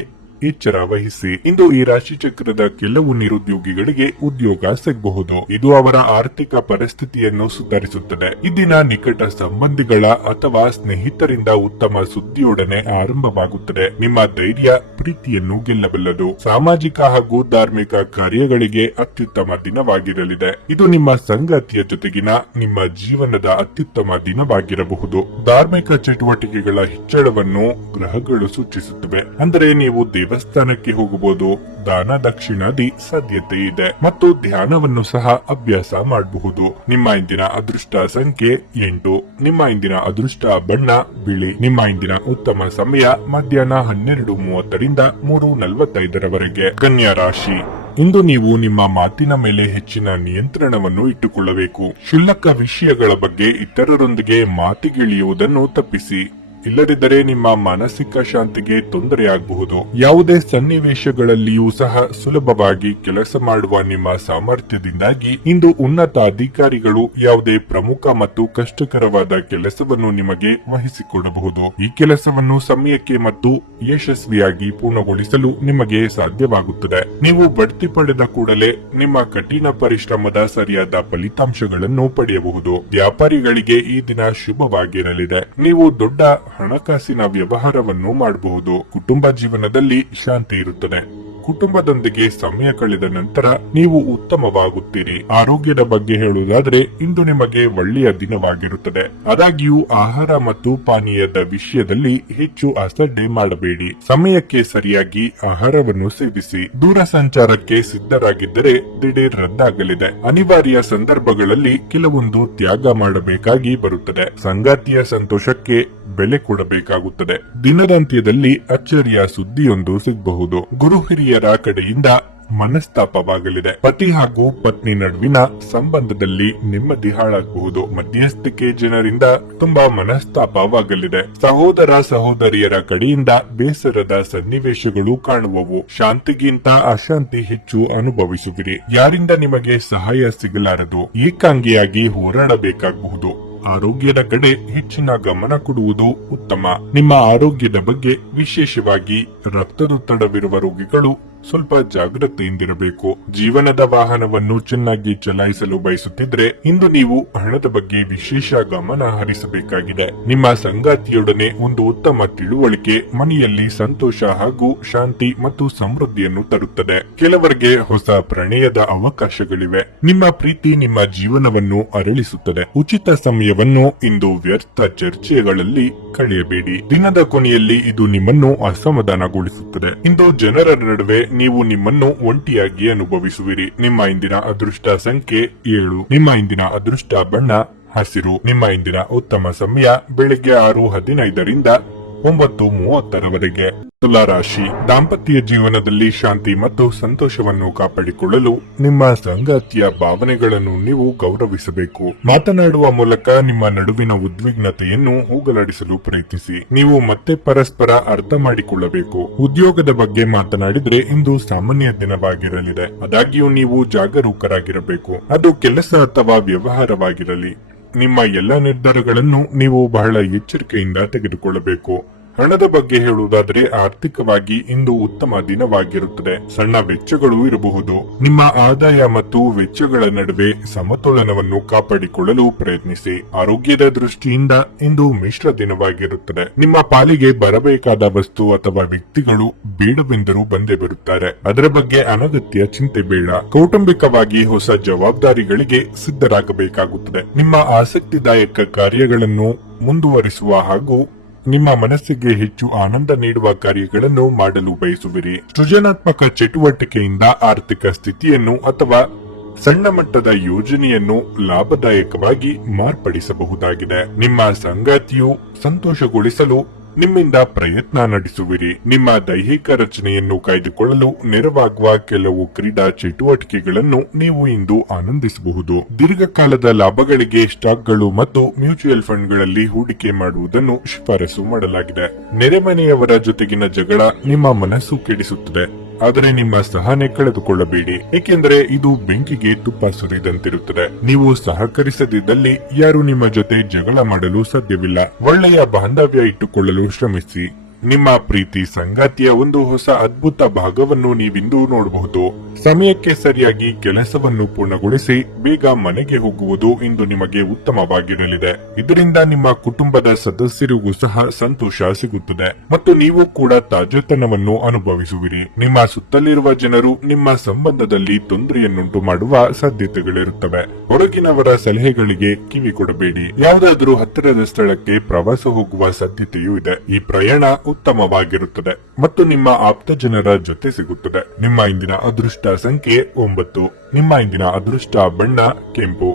ಎಚ್ಚರ ವಹಿಸಿ. ಇಂದು ಈ ರಾಶಿ ಚಕ್ರದ ಕೆಲವು ನಿರುದ್ಯೋಗಿಗಳಿಗೆ ಉದ್ಯೋಗ ಸಿಗಬಹುದು. ಇದು ಅವರ ಆರ್ಥಿಕ ಪರಿಸ್ಥಿತಿಯನ್ನು ಸುಧಾರಿಸುತ್ತದೆ. ಇಂದಿನ ನಿಕಟ ಸಂಬಂಧಿಗಳ ಅಥವಾ ಸ್ನೇಹಿತರಿಂದ ಉತ್ತಮ ಸುದ್ದಿಯೊಡನೆ ಆರಂಭವಾಗುತ್ತದೆ. ನಿಮ್ಮ ಧೈರ್ಯ ಪ್ರೀತಿಯನ್ನು ಗೆಲ್ಲಬಲ್ಲದು. ಸಾಮಾಜಿಕ ಹಾಗೂ ಧಾರ್ಮಿಕ ಕಾರ್ಯಗಳಿಗೆ ಅತ್ಯುತ್ತಮ ದಿನವಾಗಿರಲಿದೆ. ಇದು ನಿಮ್ಮ ಸಂಗಾತಿಯ ಜೊತೆಗಿನ ನಿಮ್ಮ ಜೀವನದ ಅತ್ಯುತ್ತಮ ದಿನವಾಗಿರಬಹುದು. ಧಾರ್ಮಿಕ ಚಟುವಟಿಕೆಗಳ ಹೆಚ್ಚಳವನ್ನು ಗ್ರಹಗಳು ಸೂಚಿಸುತ್ತವೆ. ಅಂದರೆ ನೀವು ದೇವಸ್ಥಾನಕ್ಕೆ ಹೋಗಬಹುದು. ದಾನ ದಕ್ಷಿಣಾದಿ ಸಾಧ್ಯತೆ ಇದೆ ಮತ್ತು ಧ್ಯಾನವನ್ನು ಸಹ ಅಭ್ಯಾಸ ಮಾಡಬಹುದು. ನಿಮ್ಮ ಇಂದಿನ ಅದೃಷ್ಟ ಸಂಖ್ಯೆ 8. ನಿಮ್ಮ ಇಂದಿನ ಅದೃಷ್ಟ ಬಣ್ಣ ಬಿಳಿ. ನಿಮ್ಮ ಇಂದಿನ ಉತ್ತಮ ಸಮಯ ಮಧ್ಯಾಹ್ನ 12:30ರಿಂದ 3:45ರವರೆಗೆ. ಕನ್ಯಾ ರಾಶಿ. ಇಂದು ನೀವು ನಿಮ್ಮ ಮಾತಿನ ಮೇಲೆ ಹೆಚ್ಚಿನ ನಿಯಂತ್ರಣವನ್ನು ಇಟ್ಟುಕೊಳ್ಳಬೇಕು. ಕ್ಷುಲ್ಲಕ ವಿಷಯಗಳ ಬಗ್ಗೆ ಇತರರೊಂದಿಗೆ ಮಾತಿಗಿಳಿಯುವುದನ್ನು ತಪ್ಪಿಸಿ. ಇಲ್ಲದಿದ್ದರೆ ನಿಮ್ಮ ಮಾನಸಿಕ ಶಾಂತಿಗೆ ತೊಂದರೆಯಾಗಬಹುದು. ಯಾವುದೇ ಸನ್ನಿವೇಶಗಳಲ್ಲಿಯೂ ಸಹ ಸುಲಭವಾಗಿ ಕೆಲಸ ಮಾಡುವ ನಿಮ್ಮ ಸಾಮರ್ಥ್ಯದಿಂದಾಗಿ ಇಂದು ಉನ್ನತ ಅಧಿಕಾರಿಗಳು ಯಾವುದೇ ಪ್ರಮುಖ ಮತ್ತು ಕಷ್ಟಕರವಾದ ಕೆಲಸವನ್ನು ನಿಮಗೆ ವಹಿಸಿಕೊಡಬಹುದು. ಈ ಕೆಲಸವನ್ನು ಸಮಯಕ್ಕೆ ಮತ್ತು ಯಶಸ್ವಿಯಾಗಿ ಪೂರ್ಣಗೊಳಿಸಲು ನಿಮಗೆ ಸಾಧ್ಯವಾಗುತ್ತದೆ. ನೀವು ಬಡ್ತಿ ಪಡೆದ ಕೂಡಲೇ ನಿಮ್ಮ ಕಠಿಣ ಪರಿಶ್ರಮದ ಸರಿಯಾದ ಫಲಿತಾಂಶಗಳನ್ನು ಪಡೆಯಬಹುದು. ವ್ಯಾಪಾರಿಗಳಿಗೆ ಈ ದಿನ ಶುಭವಾಗಿರಲಿದೆ. ನೀವು ದೊಡ್ಡ ಹಣಕಾಸಿನ ವ್ಯವಹಾರವನ್ನು ಮಾಡಬಹುದು. ಕುಟುಂಬ ಜೀವನದಲ್ಲಿ ಶಾಂತಿ ಇರುತ್ತದೆ. ಕುಟುಂಬದೊಂದಿಗೆ ಸಮಯ ಕಳೆದ ನಂತರ ನೀವು ಉತ್ತಮವಾಗುತ್ತೀರಿ. ಆರೋಗ್ಯದ ಬಗ್ಗೆ ಹೇಳುವುದಾದ್ರೆ ಇಂದು ನಿಮಗೆ ಒಳ್ಳೆಯ ದಿನವಾಗಿರುತ್ತದೆ. ಆದಾಗ್ಯೂ ಆಹಾರ ಮತ್ತು ಪಾನೀಯದ ವಿಷಯದಲ್ಲಿ ಹೆಚ್ಚು ಅಸಡ್ಡೆ ಮಾಡಬೇಡಿ. ಸಮಯಕ್ಕೆ ಸರಿಯಾಗಿ ಆಹಾರವನ್ನು ಸೇವಿಸಿ. ದೂರ ಸಂಚಾರಕ್ಕೆ ಸಿದ್ಧರಾಗಿದ್ದರೆ ದಿಢೀರ್ ರದ್ದಾಗಲಿದೆ. ಅನಿವಾರ್ಯ ಸಂದರ್ಭಗಳಲ್ಲಿ ಕೆಲವೊಂದು ತ್ಯಾಗ ಮಾಡಬೇಕಾಗಿ ಬರುತ್ತದೆ. ಸಂಗಾತಿಯ ಸಂತೋಷಕ್ಕೆ ಬೆಲೆ ಕೊಡಬೇಕಾಗುತ್ತದೆ. ದಿನದಂತ್ಯದಲ್ಲಿ ಅಚ್ಚರಿಯ ಸುದ್ದಿಯೊಂದು ಸಿಗಬಹುದು. ಗುರು ಹಿರಿಯರ ಕಡೆಯಿಂದ ಮನಸ್ತಾಪವಾಗಲಿದೆ. ಪತಿ ಹಾಗೂ ಪತ್ನಿ ನಡುವಿನ ಸಂಬಂಧದಲ್ಲಿ ನೆಮ್ಮದಿ ಹಾಳಾಗಬಹುದು. ಮಧ್ಯಸ್ಥಿಕೆ ಜನರಿಂದ ತುಂಬಾ ಮನಸ್ತಾಪವಾಗಲಿದೆ. ಸಹೋದರ ಸಹೋದರಿಯರ ಕಡೆಯಿಂದ ಬೇಸರದ ಸನ್ನಿವೇಶಗಳು ಕಾಣುವವು. ಶಾಂತಿಗಿಂತ ಅಶಾಂತಿ ಹೆಚ್ಚು ಅನುಭವಿಸುವಿರಿ. ಯಾರಿಂದ ನಿಮಗೆ ಸಹಾಯ ಸಿಗಲಾರದು. ಏಕಾಂಗಿಯಾಗಿ ಹೋರಾಡಬೇಕಾಗಬಹುದು. ಆರೋಗ್ಯದ ಕಡೆ ಹೆಚ್ಚಿನ ಗಮನ ಕೊಡುವುದು ಉತ್ತಮ. ನಿಮ್ಮ ಆರೋಗ್ಯದ ಬಗ್ಗೆ ವಿಶೇಷವಾಗಿ ರಕ್ತದೊತ್ತಡವಿರುವ ರೋಗಿಗಳು ಸ್ವಲ್ಪ ಜಾಗೃತೆಯಿಂದಿರಬೇಕು. ಜೀವನದ ವಾಹನವನ್ನು ಚೆನ್ನಾಗಿ ಚಲಾಯಿಸಲು ಬಯಸುತ್ತಿದ್ರೆ ಇಂದು ನೀವು ಹಣದ ಬಗ್ಗೆ ವಿಶೇಷ ಗಮನ ಹರಿಸಬೇಕಾಗಿದೆ. ನಿಮ್ಮ ಸಂಗಾತಿಯೊಡನೆ ಒಂದು ಉತ್ತಮ ತಿಳುವಳಿಕೆ ಮನೆಯಲ್ಲಿ ಸಂತೋಷ ಹಾಗೂ ಶಾಂತಿ ಮತ್ತು ಸಮೃದ್ಧಿಯನ್ನು ತರುತ್ತದೆ. ಕೆಲವರಿಗೆ ಹೊಸ ಪ್ರಣಯದ ಅವಕಾಶಗಳಿವೆ. ನಿಮ್ಮ ಪ್ರೀತಿ ನಿಮ್ಮ ಜೀವನವನ್ನು ಅರಳಿಸುತ್ತದೆ. ಉಚಿತ ಸಮಯವನ್ನು ಇಂದು ವ್ಯರ್ಥ ಚರ್ಚೆಗಳಲ್ಲಿ ಕಳೆಯಬೇಡಿ. ದಿನದ ಕೊನೆಯಲ್ಲಿ ಇದು ನಿಮ್ಮನ್ನು ಅಸಮಾಧಾನಗೊಳಿಸುತ್ತದೆ. ಇಂದು ಜನರ ನಡುವೆ ನೀವು ನಿಮ್ಮನ್ನು ಒಂಟಿಯಾಗಿ ಅನುಭವಿಸುವಿರಿ. ನಿಮ್ಮ ಇಂದಿನ ಅದೃಷ್ಟ ಸಂಖ್ಯೆ 7. ನಿಮ್ಮ ಇಂದಿನ ಅದೃಷ್ಟ ಬಣ್ಣ ಹಸಿರು. ನಿಮ್ಮ ಇಂದಿನ ಉತ್ತಮ ಸಮಯ ಬೆಳಿಗ್ಗೆ 6:15 ರಿಂದ 9:30 ತುಲಾರಾಶಿ, ದಾಂಪತ್ಯ ಜೀವನದಲ್ಲಿ ಶಾಂತಿ ಮತ್ತು ಸಂತೋಷವನ್ನು ಕಾಪಾಡಿಕೊಳ್ಳಲು ನಿಮ್ಮ ಸಂಗಾತಿಯ ಭಾವನೆಗಳನ್ನು ನೀವು ಗೌರವಿಸಬೇಕು. ಮಾತನಾಡುವ ಮೂಲಕ ನಿಮ್ಮ ನಡುವಿನ ಉದ್ವಿಗ್ನತೆಯನ್ನು ಹೋಗಲಾಡಿಸಲು ಪ್ರಯತ್ನಿಸಿ. ನೀವು ಮತ್ತೆ ಪರಸ್ಪರ ಅರ್ಥ ಮಾಡಿಕೊಳ್ಳಬೇಕು. ಉದ್ಯೋಗದ ಬಗ್ಗೆ ಮಾತನಾಡಿದ್ರೆ ಇಂದು ಸಾಮಾನ್ಯ ದಿನವಾಗಿರಲಿದೆ. ಆದಾಗ್ಯೂ ನೀವು ಜಾಗರೂಕರಾಗಿರಬೇಕು. ಅದು ಕೆಲಸ ಅಥವಾ ವ್ಯವಹಾರವಾಗಿರಲಿ. ನಿಮ್ಮ ಎಲ್ಲ ನಿರ್ಧಾರಗಳನ್ನು ನೀವು ಬಹಳ ಎಚ್ಚರಿಕೆಯಿಂದ ತೆಗೆದುಕೊಳ್ಳಬೇಕು. ಹಣದ ಬಗ್ಗೆ ಹೇಳುವುದಾದರೆ ಆರ್ಥಿಕವಾಗಿ ಇಂದು ಉತ್ತಮ ದಿನವಾಗಿರುತ್ತದೆ. ಸಣ್ಣ ವೆಚ್ಚಗಳು ಇರಬಹುದು. ನಿಮ್ಮ ಆದಾಯ ಮತ್ತು ವೆಚ್ಚಗಳ ನಡುವೆ ಸಮತೋಲನವನ್ನು ಕಾಪಾಡಿಕೊಳ್ಳಲು ಪ್ರಯತ್ನಿಸಿ. ಆರೋಗ್ಯದ ದೃಷ್ಟಿಯಿಂದ ಇಂದು ಮಿಶ್ರ ದಿನವಾಗಿರುತ್ತದೆ. ನಿಮ್ಮ ಪಾಲಿಗೆ ಬರಬೇಕಾದ ವಸ್ತು ಅಥವಾ ವ್ಯಕ್ತಿಗಳು ಬೇಡವೆಂದರೂ ಬಂದೇ ಬರುತ್ತಾರೆ. ಅದರ ಬಗ್ಗೆ ಅನಗತ್ಯ ಚಿಂತೆ ಬೇಡ. ಕೌಟುಂಬಿಕವಾಗಿ ಹೊಸ ಜವಾಬ್ದಾರಿಗಳಿಗೆ ಸಿದ್ಧರಾಗಬೇಕಾಗುತ್ತದೆ. ನಿಮ್ಮ ಆಸಕ್ತಿದಾಯಕ ಕಾರ್ಯಗಳನ್ನು ಮುಂದುವರಿಸುವ ಹಾಗೂ ನಿಮ್ಮ ಮನಸ್ಸಿಗೆ ಹೆಚ್ಚು ಆನಂದ ನೀಡುವ ಕಾರ್ಯಗಳನ್ನು ಮಾಡಲು ಬಯಸುವಿರಿ. ಸೃಜನಾತ್ಮಕ ಚಟುವಟಿಕೆಯಿಂದ ಆರ್ಥಿಕ ಸ್ಥಿತಿಯನ್ನು ಅಥವಾ ಸಣ್ಣ ಮಟ್ಟದ ಯೋಜನೆಯನ್ನು ಲಾಭದಾಯಕವಾಗಿ ಮಾರ್ಪಡಿಸಬಹುದಾಗಿದೆ. ನಿಮ್ಮ ಸಂಗಾತಿಯು ಸಂತೋಷಗೊಳಿಸಲು ನಿಮ್ಮಿಂದ ಪ್ರಯತ್ನ ನಡೆಸುವಿರಿ. ನಿಮ್ಮ ದೈಹಿಕ ರಚನೆಯನ್ನು ಕಾಯ್ದುಕೊಳ್ಳಲು ನೆರವಾಗುವ ಕೆಲವು ಕ್ರೀಡಾ ಚಟುವಟಿಕೆಗಳನ್ನು ನೀವು ಇಂದು ಆನಂದಿಸಬಹುದು. ದೀರ್ಘಕಾಲದ ಲಾಭಗಳಿಗೆ ಸ್ಟಾಕ್ಗಳು ಮತ್ತು ಮ್ಯೂಚುವಲ್ ಫಂಡ್ಗಳಲ್ಲಿ ಹೂಡಿಕೆ ಮಾಡುವುದನ್ನು ಶಿಫಾರಸು ಮಾಡಲಾಗಿದೆ. ನೆರೆಮನೆಯವರ ಜೊತೆಗಿನ ಜಗಳ ನಿಮ್ಮ ಮನಸ್ಸು ಕೆಡಿಸುತ್ತದೆ. ಆದರೆ ನಿಮ್ಮ ಸಹನೆ ಕಳೆದುಕೊಳ್ಳಬೇಡಿ, ಏಕೆಂದರೆ ಇದು ಬೆಂಕಿಗೆ ತುಪ್ಪ ಸುರಿದಂತಿರುತ್ತದೆ. ನೀವು ಸಹಕರಿಸದಿದ್ದಲ್ಲಿ ಯಾರು ನಿಮ್ಮ ಜೊತೆ ಜಗಳ ಮಾಡಲು ಸಾಧ್ಯವಿಲ್ಲ. ಒಳ್ಳೆಯ ಬಾಂಧವ್ಯ ಇಟ್ಟುಕೊಳ್ಳಲು ಶ್ರಮಿಸಿ. ನಿಮ್ಮ ಪ್ರೀತಿ ಸಂಗಾತಿಯ ಒಂದು ಹೊಸ ಅದ್ಭುತ ಭಾಗವನ್ನು ನೀವಿಂದು ನೋಡಬಹುದು. ಸಮಯಕ್ಕೆ ಸರಿಯಾಗಿ ಕೆಲಸವನ್ನು ಪೂರ್ಣಗೊಳಿಸಿ ಬೇಗ ಮನೆಗೆ ಹೋಗುವುದು ಇಂದು ನಿಮಗೆ ಉತ್ತಮವಾಗಿರಲಿದೆ. ಇದರಿಂದ ನಿಮ್ಮ ಕುಟುಂಬದ ಸದಸ್ಯರಿಗೂ ಸಹ ಸಂತೋಷ ಸಿಗುತ್ತದೆ ಮತ್ತು ನೀವು ಕೂಡ ತಾಜಾತನವನ್ನು ಅನುಭವಿಸುವಿರಿ. ನಿಮ್ಮ ಸುತ್ತಲಿರುವ ಜನರು ನಿಮ್ಮ ಸಂಬಂಧದಲ್ಲಿ ತೊಂದರೆಯನ್ನುಂಟು ಮಾಡುವ ಸಾಧ್ಯತೆಗಳಿರುತ್ತವೆ. ಹೊರಗಿನವರ ಸಲಹೆಗಳಿಗೆ ಕಿವಿ ಕೊಡಬೇಡಿ. ಯಾವುದಾದರೂ ಹತ್ತಿರದ ಸ್ಥಳಕ್ಕೆ ಪ್ರವಾಸ ಹೋಗುವ ಸಾಧ್ಯತೆಯೂ ಇದೆ. ಈ ಪ್ರಯಾಣ ಉತ್ತಮವಾಗಿರುತ್ತದೆ ಮತ್ತು ನಿಮ್ಮ ಆಪ್ತ ಜನರ ಜೊತೆ ಸಿಗುತ್ತದೆ. ನಿಮ್ಮ ಇಂದಿನ ಅದೃಷ್ಟ ಸಂಖ್ಯೆ 9. ನಿಮ್ಮ ಇಂದಿನ ಅದೃಷ್ಟ ಬಣ್ಣ ಕೆಂಪು.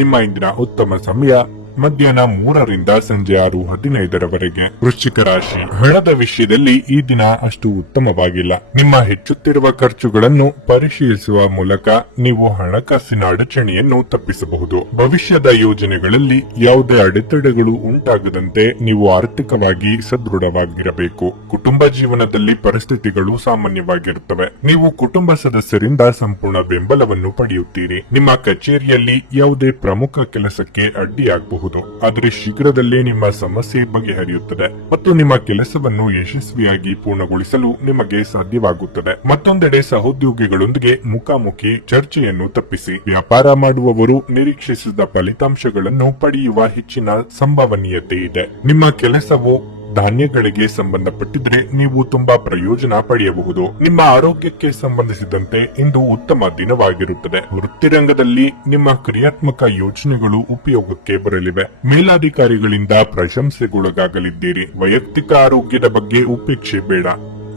ನಿಮ್ಮ ಇಂದಿನ ಉತ್ತಮ ಸಮಯ ಮಧ್ಯಾಹ್ನ 3 ರಿಂದ ಸಂಜೆ 6:15 ವೃಶ್ಚಿಕ ರಾಶಿ, ಹಣದ ವಿಷಯದಲ್ಲಿ ಈ ದಿನ ಅಷ್ಟು ಉತ್ತಮವಾಗಿಲ್ಲ. ನಿಮ್ಮ ಹೆಚ್ಚುತ್ತಿರುವ ಖರ್ಚುಗಳನ್ನು ಪರಿಶೀಲಿಸುವ ಮೂಲಕ ನೀವು ಹಣಕಾಸಿನ ಅಡಚಣೆಯನ್ನು ತಪ್ಪಿಸಬಹುದು. ಭವಿಷ್ಯದ ಯೋಜನೆಗಳಲ್ಲಿ ಯಾವುದೇ ಅಡೆತಡೆಗಳು ಉಂಟಾಗದಂತೆ ನೀವು ಆರ್ಥಿಕವಾಗಿ ಸದೃಢವಾಗಿರಬೇಕು. ಕುಟುಂಬ ಜೀವನದಲ್ಲಿ ಪರಿಸ್ಥಿತಿಗಳು ಸಾಮಾನ್ಯವಾಗಿರುತ್ತವೆ. ನೀವು ಕುಟುಂಬ ಸದಸ್ಯರಿಂದ ಸಂಪೂರ್ಣ ಬೆಂಬಲವನ್ನು ಪಡೆಯುತ್ತೀರಿ. ನಿಮ್ಮ ಕಚೇರಿಯಲ್ಲಿ ಯಾವುದೇ ಪ್ರಮುಖ ಕೆಲಸಕ್ಕೆ ಅಡ್ಡಿಯಾಗಬಹುದು. ಆದರೆ ಶೀಘ್ರದಲ್ಲೇ ನಿಮ್ಮ ಸಮಸ್ಯೆ ಬಗೆಹರಿಯುತ್ತದೆ ಮತ್ತು ನಿಮ್ಮ ಕೆಲಸವನ್ನು ಯಶಸ್ವಿಯಾಗಿ ಪೂರ್ಣಗೊಳಿಸಲು ನಿಮಗೆ ಸಾಧ್ಯವಾಗುತ್ತದೆ. ಮತ್ತೊಂದೆಡೆ ಸಹೋದ್ಯೋಗಿಗಳೊಂದಿಗೆ ಮುಖಾಮುಖಿ ಚರ್ಚೆಯನ್ನು ತಪ್ಪಿಸಿ. ವ್ಯಾಪಾರ ಮಾಡುವವರು ನಿರೀಕ್ಷಿಸಿದ ಫಲಿತಾಂಶಗಳನ್ನು ಪಡೆಯುವ ಹೆಚ್ಚಿನ ಸಂಭವನೀಯತೆ ಇದೆ. ನಿಮ್ಮ ಕೆಲಸವು ಧಾನ್ಯಗಳಿಗೆ ಸಂಬಂಧಪಟ್ಟಿದ್ರೆ ನೀವು ತುಂಬಾ ಪ್ರಯೋಜನ ಪಡೆಯಬಹುದು. ನಿಮ್ಮ ಆರೋಗ್ಯಕ್ಕೆ ಸಂಬಂಧಿಸಿದಂತೆ ಇಂದು ಉತ್ತಮ ದಿನವಾಗಿರುತ್ತದೆ. ವೃತ್ತಿರಂಗದಲ್ಲಿ ನಿಮ್ಮ ಕ್ರಿಯಾತ್ಮಕ ಯೋಜನೆಗಳು ಉಪಯೋಗಕ್ಕೆ ಬರಲಿವೆ. ಮೇಲಾಧಿಕಾರಿಗಳಿಂದ ಪ್ರಶಂಸೆಗೊಳಗಾಗಲಿದ್ದೀರಿ. ವೈಯಕ್ತಿಕ ಆರೋಗ್ಯದ ಬಗ್ಗೆ ಉಪೇಕ್ಷೆ ಬೇಡ.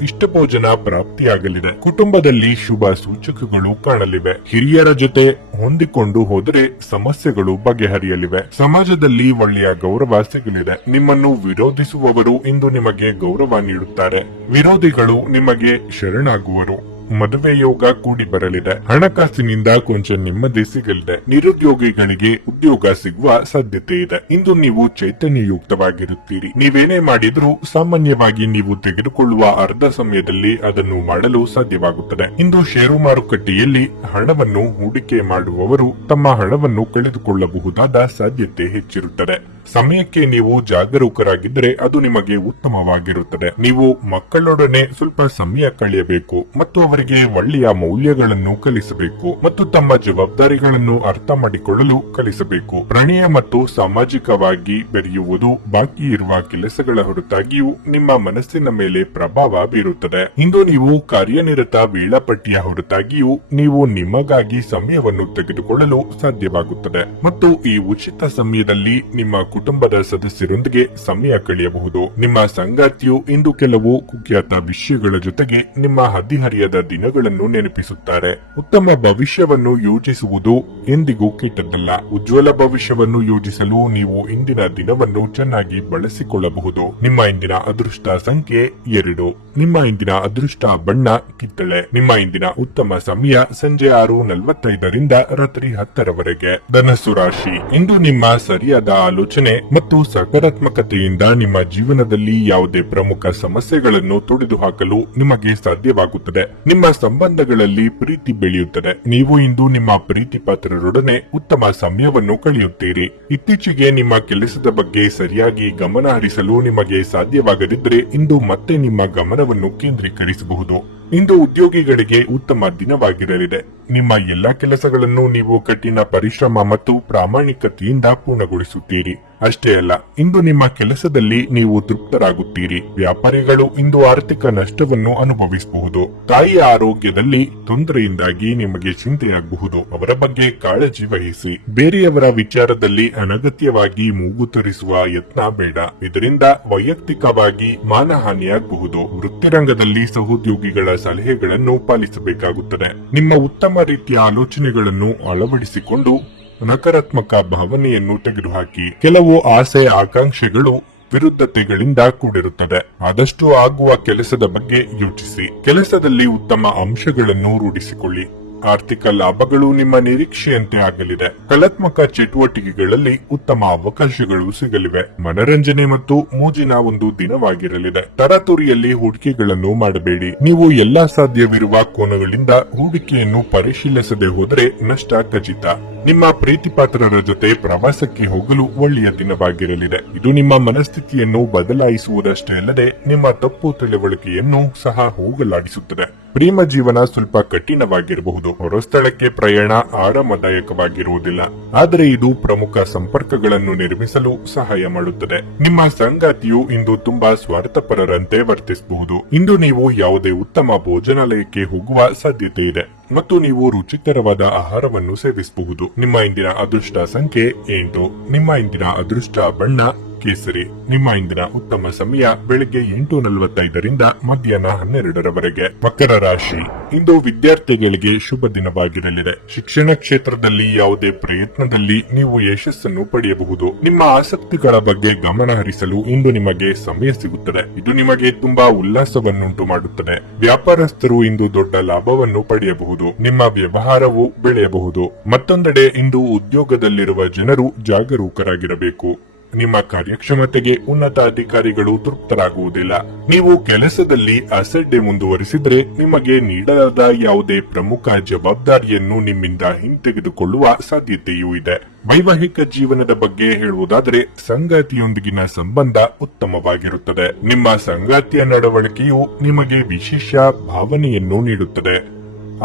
ಇಷ್ಟ ಭೋಜನ ಪ್ರಾಪ್ತಿಯಾಗಲಿದೆ. ಕುಟುಂಬದಲ್ಲಿ ಶುಭ ಸೂಚಕಗಳು ಕಾಣಲಿವೆ. ಹಿರಿಯರ ಜೊತೆ ಹೊಂದಿಕೊಂಡು ಹೋದರೆ ಸಮಸ್ಯೆಗಳು ಬಗೆಹರಿಯಲಿವೆ. ಸಮಾಜದಲ್ಲಿ ಒಳ್ಳೆಯ ಗೌರವ ಸಿಗಲಿದೆ. ನಿಮ್ಮನ್ನು ವಿರೋಧಿಸುವವರು ಇಂದು ನಿಮಗೆ ಗೌರವ ನೀಡುತ್ತಾರೆ. ವಿರೋಧಿಗಳು ನಿಮಗೆ ಶರಣಾಗುವರು. ಮದುವೆ ಯೋಗ ಕೂಡಿ ಬರಲಿದೆ. ಹಣಕಾಸಿನಿಂದ ಕೊಂಚ ನೆಮ್ಮದಿ ಸಿಗಲಿದೆ. ನಿರುದ್ಯೋಗಿಗಳಿಗೆ ಉದ್ಯೋಗ ಸಿಗುವ ಸಾಧ್ಯತೆ ಇದೆ. ಇಂದು ನೀವು ಚೈತನ್ಯಯುಕ್ತವಾಗಿರುತ್ತೀರಿ. ನೀವೇನೇ ಮಾಡಿದ್ರೂ ಸಾಮಾನ್ಯವಾಗಿ ನೀವು ತೆಗೆದುಕೊಳ್ಳುವ ಅರ್ಧ ಸಮಯದಲ್ಲಿ ಅದನ್ನು ಮಾಡಲು ಸಾಧ್ಯವಾಗುತ್ತದೆ. ಇಂದು ಷೇರು ಮಾರುಕಟ್ಟೆಯಲ್ಲಿ ಹಣವನ್ನು ಹೂಡಿಕೆ ಮಾಡುವವರು ತಮ್ಮ ಹಣವನ್ನು ಕಳೆದುಕೊಳ್ಳಬಹುದಾದ ಸಾಧ್ಯತೆ ಹೆಚ್ಚಿರುತ್ತದೆ. ಸಮಯಕ್ಕೆ ನೀವು ಜಾಗರೂಕರಾಗಿದ್ದರೆ ಅದು ನಿಮಗೆ ಉತ್ತಮವಾಗಿರುತ್ತದೆ. ನೀವು ಮಕ್ಕಳೊಡನೆ ಸ್ವಲ್ಪ ಸಮಯ ಕಳೆಯಬೇಕು ಮತ್ತು ಅವರಿಗೆ ಒಳ್ಳೆಯ ಮೌಲ್ಯಗಳನ್ನು ಕಲಿಸಬೇಕು ಮತ್ತು ತಮ್ಮ ಜವಾಬ್ದಾರಿಗಳನ್ನು ಅರ್ಥ ಮಾಡಿಕೊಳ್ಳಲು ಕಲಿಸಬೇಕು. ಪ್ರಣಯ ಮತ್ತು ಸಾಮಾಜಿಕವಾಗಿ ಬೆರೆಯುವುದು ಬಾಕಿ ಇರುವ ಕೆಲಸಗಳ ಹೊರತಾಗಿಯೂ ನಿಮ್ಮ ಮನಸ್ಸಿನ ಮೇಲೆ ಪ್ರಭಾವ ಬೀರುತ್ತದೆ. ಇಂದು ನೀವು ಕಾರ್ಯನಿರತ ವೇಳಾಪಟ್ಟಿಯ ಹೊರತಾಗಿಯೂ ನೀವು ನಿಮಗಾಗಿ ಸಮಯವನ್ನು ತೆಗೆದುಕೊಳ್ಳಲು ಸಾಧ್ಯವಾಗುತ್ತದೆ ಮತ್ತು ಈ ಉಚಿತ ಸಮಯದಲ್ಲಿ ನಿಮ್ಮ ಕುಟುಂಬದ ಸದಸ್ಯರೊಂದಿಗೆ ಸಮಯ ಕಳೆಯಬಹುದು. ನಿಮ್ಮ ಸಂಗಾತಿಯು ಇಂದು ಕೆಲವು ಕುಖ್ಯಾತ ವಿಷಯಗಳ ಜೊತೆಗೆ ನಿಮ್ಮ ಹದಿಹರಿಯದ ದಿನಗಳನ್ನು ನೆನಪಿಸುತ್ತಾರೆ. ಉತ್ತಮ ಭವಿಷ್ಯವನ್ನು ಯೋಜಿಸುವುದು ಎಂದಿಗೂ ಕೆಟ್ಟದ್ದಲ್ಲ. ಉಜ್ವಲ ಭವಿಷ್ಯವನ್ನು ಯೋಜಿಸಲು ನೀವು ಇಂದಿನ ದಿನವನ್ನು ಚೆನ್ನಾಗಿ ಬಳಸಿಕೊಳ್ಳಬಹುದು. ನಿಮ್ಮ ಇಂದಿನ ಅದೃಷ್ಟ ಸಂಖ್ಯೆ 2. ನಿಮ್ಮ ಇಂದಿನ ಅದೃಷ್ಟ ಬಣ್ಣ ಕಿತ್ತಳೆ. ನಿಮ್ಮ ಇಂದಿನ ಉತ್ತಮ ಸಮಯ ಸಂಜೆ 6:45 ರಾತ್ರಿ 10 ಧನಸ್ಸು ರಾಶಿ. ಇಂದು ನಿಮ್ಮ ಸರಿಯಾದ ಆಲೋಚನೆ ಮತ್ತು ಸಕಾರಾತ್ಮಕತೆಯಿಂದ ನಿಮ್ಮ ಜೀವನದಲ್ಲಿ ಯಾವುದೇ ಪ್ರಮುಖ ಸಮಸ್ಯೆಗಳನ್ನು ತೊಡೆದುಹಾಕಲು ನಿಮಗೆ ಸಾಧ್ಯವಾಗುತ್ತದೆ. ನಿಮ್ಮ ಸಂಬಂಧಗಳಲ್ಲಿ ಪ್ರೀತಿ ಬೆಳೆಯುತ್ತದೆ. ನೀವು ಇಂದು ನಿಮ್ಮ ಪ್ರೀತಿ ಪಾತ್ರರೊಡನೆ ಉತ್ತಮ ಸಮಯವನ್ನು ಕಳೆಯುತ್ತೀರಿ. ಇತ್ತೀಚೆಗೆ ನಿಮ್ಮ ಕೆಲಸದ ಬಗ್ಗೆ ಸರಿಯಾಗಿ ಗಮನ ಹರಿಸಲು ನಿಮಗೆ ಸಾಧ್ಯವಾಗದಿದ್ದರೆ ಇಂದು ಮತ್ತೆ ನಿಮ್ಮ ಗಮನವನ್ನು ಕೇಂದ್ರೀಕರಿಸಬಹುದು. ಇಂದು ಉದ್ಯೋಗಿಗಳಿಗೆ ಉತ್ತಮ ದಿನವಾಗಿರಲಿದೆ. ನಿಮ್ಮ ಎಲ್ಲಾ ಕೆಲಸಗಳನ್ನು ನೀವು ಕಠಿಣ ಪರಿಶ್ರಮ ಮತ್ತು ಪ್ರಾಮಾಣಿಕತೆಯಿಂದ ಪೂರ್ಣಗೊಳಿಸುತ್ತೀರಿ. ಅಷ್ಟೇ ಅಲ್ಲ, ಇಂದು ನಿಮ್ಮ ಕೆಲಸದಲ್ಲಿ ನೀವು ತೃಪ್ತರಾಗುತ್ತೀರಿ. ವ್ಯಾಪಾರಿಗಳು ಇಂದು ಆರ್ಥಿಕ ನಷ್ಟವನ್ನು ಅನುಭವಿಸಬಹುದು. ತಾಯಿಯ ಆರೋಗ್ಯದಲ್ಲಿ ತೊಂದರೆಯಿಂದಾಗಿ ನಿಮಗೆ ಚಿಂತೆಯಾಗಬಹುದು. ಅವರ ಬಗ್ಗೆ ಕಾಳಜಿ ವಹಿಸಿ. ಬೇರೆಯವರ ವಿಚಾರದಲ್ಲಿ ಅನಗತ್ಯವಾಗಿ ಮೂಗು ತರಿಸುವ ಯತ್ನ ಬೇಡ. ಇದರಿಂದ ವೈಯಕ್ತಿಕವಾಗಿ ಮಾನಹಾನಿಯಾಗಬಹುದು. ವೃತ್ತಿರಂಗದಲ್ಲಿ ಸಹೋದ್ಯೋಗಿಗಳ ಸಲಹೆಗಳನ್ನು ಪಾಲಿಸಬೇಕಾಗುತ್ತದೆ. ನಿಮ್ಮ ಉತ್ತಮ ರೀತಿಯ ಆಲೋಚನೆಗಳನ್ನು ಅಳವಡಿಸಿಕೊಂಡು ನಕಾರಾತ್ಮಕ ಭಾವನೆಯನ್ನು ತೆಗೆದುಹಾಕಿ. ಕೆಲವು ಆಸೆ ಆಕಾಂಕ್ಷೆಗಳು ವಿರುದ್ಧತೆಗಳಿಂದ ಕೂಡಿರುತ್ತದೆ. ಆದಷ್ಟು ಆಗುವ ಕೆಲಸದ ಬಗ್ಗೆ ಯೋಚಿಸಿ. ಕೆಲಸದಲ್ಲಿ ಉತ್ತಮ ಅಂಶಗಳನ್ನು ರೂಢಿಸಿಕೊಳ್ಳಿ. ಆರ್ಥಿಕ ಲಾಭಗಳು ನಿಮ್ಮ ನಿರೀಕ್ಷೆಯಂತೆ ಆಗಲಿದೆ. ಕಲಾತ್ಮಕ ಚಟುವಟಿಕೆಗಳಲ್ಲಿ ಉತ್ತಮ ಅವಕಾಶಗಳು ಸಿಗಲಿವೆ. ಮನರಂಜನೆ ಮತ್ತು ಮೋಜಿನ ಒಂದು ದಿನವಾಗಿರಲಿದೆ. ತರಾತುರಿಯಲ್ಲಿ ಹೂಡಿಕೆಗಳನ್ನು ಮಾಡಬೇಡಿ. ನೀವು ಎಲ್ಲಾ ಸಾಧ್ಯವಿರುವ ಕೋನಗಳಿಂದ ಹೂಡಿಕೆಯನ್ನು ಪರಿಶೀಲಿಸದೆ ಹೋದರೆ ನಷ್ಟ ಖಚಿತ. ನಿಮ್ಮ ಪ್ರೀತಿಪಾತ್ರರ ಜೊತೆ ಪ್ರವಾಸಕ್ಕೆ ಹೋಗಲು ಒಳ್ಳೆಯ ದಿನವಾಗಿರಲಿದೆ. ಇದು ನಿಮ್ಮ ಮನಸ್ಥಿತಿಯನ್ನು ಬದಲಾಯಿಸುವುದಷ್ಟೇ ಅಲ್ಲದೆ ನಿಮ್ಮ ತಪ್ಪು ತಿಳುವಳಿಕೆಯನ್ನು ಸಹ ಹೋಗಲಾಡಿಸುತ್ತದೆ. ಪ್ರೇಮ ಜೀವನ ಸ್ವಲ್ಪ ಕಠಿಣವಾಗಿರಬಹುದು. ಹೊರಸ್ಥಳಕ್ಕೆ ಪ್ರಯಾಣ ಆರಾಮದಾಯಕವಾಗಿರುವುದಿಲ್ಲ, ಆದರೆ ಇದು ಪ್ರಮುಖ ಸಂಪರ್ಕಗಳನ್ನು ನಿರ್ಮಿಸಲು ಸಹಾಯ ಮಾಡುತ್ತದೆ. ನಿಮ್ಮ ಸಂಗಾತಿಯು ಇಂದು ತುಂಬಾ ಸ್ವಾರ್ಥಪರರಂತೆ ವರ್ತಿಸಬಹುದು. ಇಂದು ನೀವು ಯಾವುದೇ ಉತ್ತಮ ಭೋಜನಾಲಯಕ್ಕೆ ಹೋಗುವ ಸಾಧ್ಯತೆ ಇದೆ ಮತ್ತು ನೀವು ರುಚಿಕರವಾದ ಆಹಾರವನ್ನು ಸೇವಿಸಬಹುದು. ನಿಮ್ಮ ಇಂದಿನ ಅದೃಷ್ಟ ಸಂಖ್ಯೆ 8. ನಿಮ್ಮ ಇಂದಿನ ಅದೃಷ್ಟ ಬಣ್ಣ ಕೇಸರಿ. ನಿಮ್ಮ ಇಂದಿನ ಉತ್ತಮ ಸಮಯ ಬೆಳಿಗ್ಗೆ 8:45 ಮಧ್ಯಾಹ್ನ 12 ಮಕರ ರಾಶಿ. ಇಂದು ವಿದ್ಯಾರ್ಥಿಗಳಿಗೆ ಶುಭ ದಿನವಾಗಿರಲಿದೆ. ಶಿಕ್ಷಣ ಕ್ಷೇತ್ರದಲ್ಲಿ ಯಾವುದೇ ಪ್ರಯತ್ನದಲ್ಲಿ ನೀವು ಯಶಸ್ಸನ್ನು ಪಡೆಯಬಹುದು. ನಿಮ್ಮ ಆಸಕ್ತಿಗಳ ಬಗ್ಗೆ ಗಮನ ಹರಿಸಲು ಇಂದು ನಿಮಗೆ ಸಮಯ ಸಿಗುತ್ತದೆ. ಇದು ನಿಮಗೆ ತುಂಬಾ ಉಲ್ಲಾಸವನ್ನುಂಟು ಮಾಡುತ್ತದೆ. ವ್ಯಾಪಾರಸ್ಥರು ಇಂದು ದೊಡ್ಡ ಲಾಭವನ್ನು ಪಡೆಯಬಹುದು. ನಿಮ್ಮ ವ್ಯವಹಾರವು ಬೆಳೆಯಬಹುದು. ಮತ್ತೊಂದೆಡೆ ಇಂದು ಉದ್ಯೋಗದಲ್ಲಿರುವ ಜನರು ಜಾಗರೂಕರಾಗಿರಬೇಕು. ನಿಮ್ಮ ಕಾರ್ಯಕ್ಷಮತೆಗೆ ಉನ್ನತ ಅಧಿಕಾರಿಗಳು ತೃಪ್ತರಾಗುವುದಿಲ್ಲ. ನೀವು ಕೆಲಸದಲ್ಲಿ ಅಸಡ್ಡೆ ಮುಂದುವರಿಸಿದ್ರೆ ನಿಮಗೆ ನೀಡಲಾದ ಯಾವುದೇ ಪ್ರಮುಖ ಜವಾಬ್ದಾರಿಯನ್ನು ನಿಮ್ಮಿಂದ ಹಿಂತೆಗೆದುಕೊಳ್ಳುವ ಸಾಧ್ಯತೆಯೂ ಇದೆ. ವೈವಾಹಿಕ ಜೀವನದ ಬಗ್ಗೆ ಹೇಳುವುದಾದರೆ ಸಂಗಾತಿಯೊಂದಿಗಿನ ಸಂಬಂಧ ಉತ್ತಮವಾಗಿರುತ್ತದೆ. ನಿಮ್ಮ ಸಂಗಾತಿಯ ನಡವಳಿಕೆಯು ನಿಮಗೆ ವಿಶೇಷ ಭಾವನೆಯನ್ನು ನೀಡುತ್ತದೆ.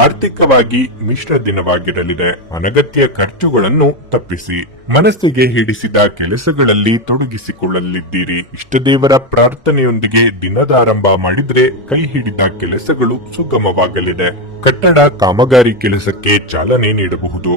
ಆರ್ಥಿಕವಾಗಿ ಮಿಶ್ರ ದಿನವಾಗಿರಲಿದೆ. ಅನಗತ್ಯ ಖರ್ಚುಗಳನ್ನು ತಪ್ಪಿಸಿ. ಮನಸ್ಸಿಗೆ ಹಿಡಿಸಿದ ಕೆಲಸಗಳಲ್ಲಿ ತೊಡಗಿಸಿಕೊಳ್ಳಲಿದ್ದೀರಿ. ಇಷ್ಟದೇವರ ಪ್ರಾರ್ಥನೆಯೊಂದಿಗೆ ದಿನದ ಆರಂಭ ಮಾಡಿದ್ರೆ ಕೈ ಹಿಡಿದ ಕೆಲಸಗಳು ಸುಗಮವಾಗಲಿದೆ. ಕಟ್ಟಡ ಕಾಮಗಾರಿ ಕೆಲಸಕ್ಕೆ ಚಾಲನೆ ನೀಡಬಹುದು.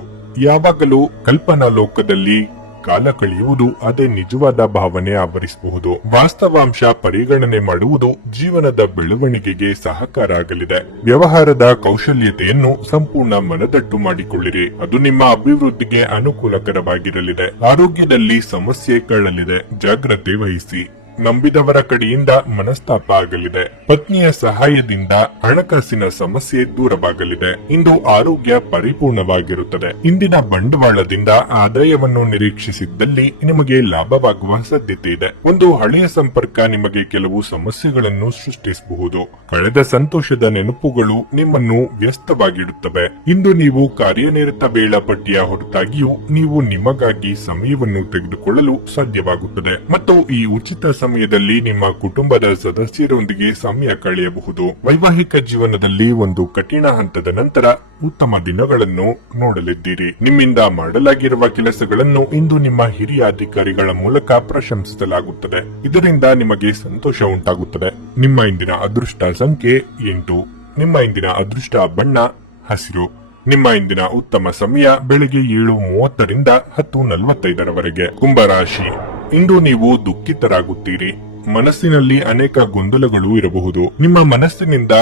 ಯಾವಾಗಲೂ ಕಲ್ಪನಾ ಲೋಕದಲ್ಲಿ ಕಾಲ ಕಳೆಯುವುದು ಅದೇ ನಿಜವಾದ ಭಾವನೆ ಆವರಿಸಬಹುದು. ವಾಸ್ತವಾಂಶ ಪರಿಗಣನೆ ಮಾಡುವುದು ಜೀವನದ ಬೆಳವಣಿಗೆಗೆ ಸಹಕಾರ ಆಗಲಿದೆ. ವ್ಯವಹಾರದ ಕೌಶಲ್ಯತೆಯನ್ನು ಸಂಪೂರ್ಣ ಮನದಟ್ಟು ಮಾಡಿಕೊಳ್ಳಿರಿ. ಅದು ನಿಮ್ಮ ಅಭಿವೃದ್ಧಿಗೆ ಅನುಕೂಲಕರವಾಗಿರಲಿದೆ. ಆರೋಗ್ಯದಲ್ಲಿ ಸಮಸ್ಯೆ ಕಾಣಲಿದೆ. ಜಾಗ್ರತೆ ವಹಿಸಿ. ನಂಬಿದವರ ಕಡೆಯಿಂದ ಮನಸ್ತಾಪ ಆಗಲಿದೆ. ಪತ್ನಿಯ ಸಹಾಯದಿಂದ ಹಣಕಾಸಿನ ಸಮಸ್ಯೆ ದೂರವಾಗಲಿದೆ. ಇಂದು ಆರೋಗ್ಯ ಪರಿಪೂರ್ಣವಾಗಿರುತ್ತದೆ. ಇಂದಿನ ಬಂಡವಾಳದಿಂದ ಆದಾಯವನ್ನು ನಿರೀಕ್ಷಿಸಿದ್ದಲ್ಲಿ ನಿಮಗೆ ಲಾಭವಾಗುವ ಸಾಧ್ಯತೆ ಇದೆ. ಒಂದು ಹಳೆಯ ಸಂಪರ್ಕ ನಿಮಗೆ ಕೆಲವು ಸಮಸ್ಯೆಗಳನ್ನು ಸೃಷ್ಟಿಸಬಹುದು. ಕಳೆದ ಸಂತೋಷದ ನೆನಪುಗಳು ನಿಮ್ಮನ್ನು ವ್ಯಸ್ತವಾಗಿಡುತ್ತವೆ. ಇಂದು ನೀವು ಕಾರ್ಯನಿರತ ವೇಳಾಪಟ್ಟಿಯ ಹೊರತಾಗಿಯೂ ನೀವು ನಿಮಗಾಗಿ ಸಮಯವನ್ನು ತೆಗೆದುಕೊಳ್ಳಲು ಸಾಧ್ಯವಾಗುತ್ತದೆ ಮತ್ತು ಈ ಉಚಿತ ಸಮಯದಲ್ಲಿ ನಿಮ್ಮ ಕುಟುಂಬದ ಸದಸ್ಯರೊಂದಿಗೆ ಸಮಯ ಕಳೆಯಬಹುದು. ವೈವಾಹಿಕ ಜೀವನದಲ್ಲಿ ಒಂದು ಕಠಿಣ ಹಂತದ ನಂತರ ಉತ್ತಮ ದಿನಗಳನ್ನು ನೋಡಲಿದ್ದೀರಿ. ನಿಮ್ಮಿಂದ ಮಾಡಲಾಗಿರುವ ಕೆಲಸಗಳನ್ನು ಇಂದು ನಿಮ್ಮ ಹಿರಿಯ ಅಧಿಕಾರಿಗಳ ಮೂಲಕ ಪ್ರಶಂಸಿಸಲಾಗುತ್ತದೆ. ಇದರಿಂದ ನಿಮಗೆ ಸಂತೋಷ ಉಂಟಾಗುತ್ತದೆ. ನಿಮ್ಮ ಇಂದಿನ ಅದೃಷ್ಟ ಸಂಖ್ಯೆ 8. ನಿಮ್ಮ ಇಂದಿನ ಅದೃಷ್ಟ ಬಣ್ಣ ಹಸಿರು. ನಿಮ್ಮ ಇಂದಿನ ಉತ್ತಮ ಸಮಯ ಬೆಳಗ್ಗೆ 7:30ರಿಂದ 10:45ರವರೆಗೆ. ಕುಂಭರಾಶಿ, ಇಂದು ನೀವು ದುಃಖಿತರಾಗುತ್ತೀರಿ. ಮನಸ್ಸಿನಲ್ಲಿ ಅನೇಕ ಗೊಂದಲಗಳು ಇರಬಹುದು. ನಿಮ್ಮ ಮನಸ್ಸಿನಿಂದ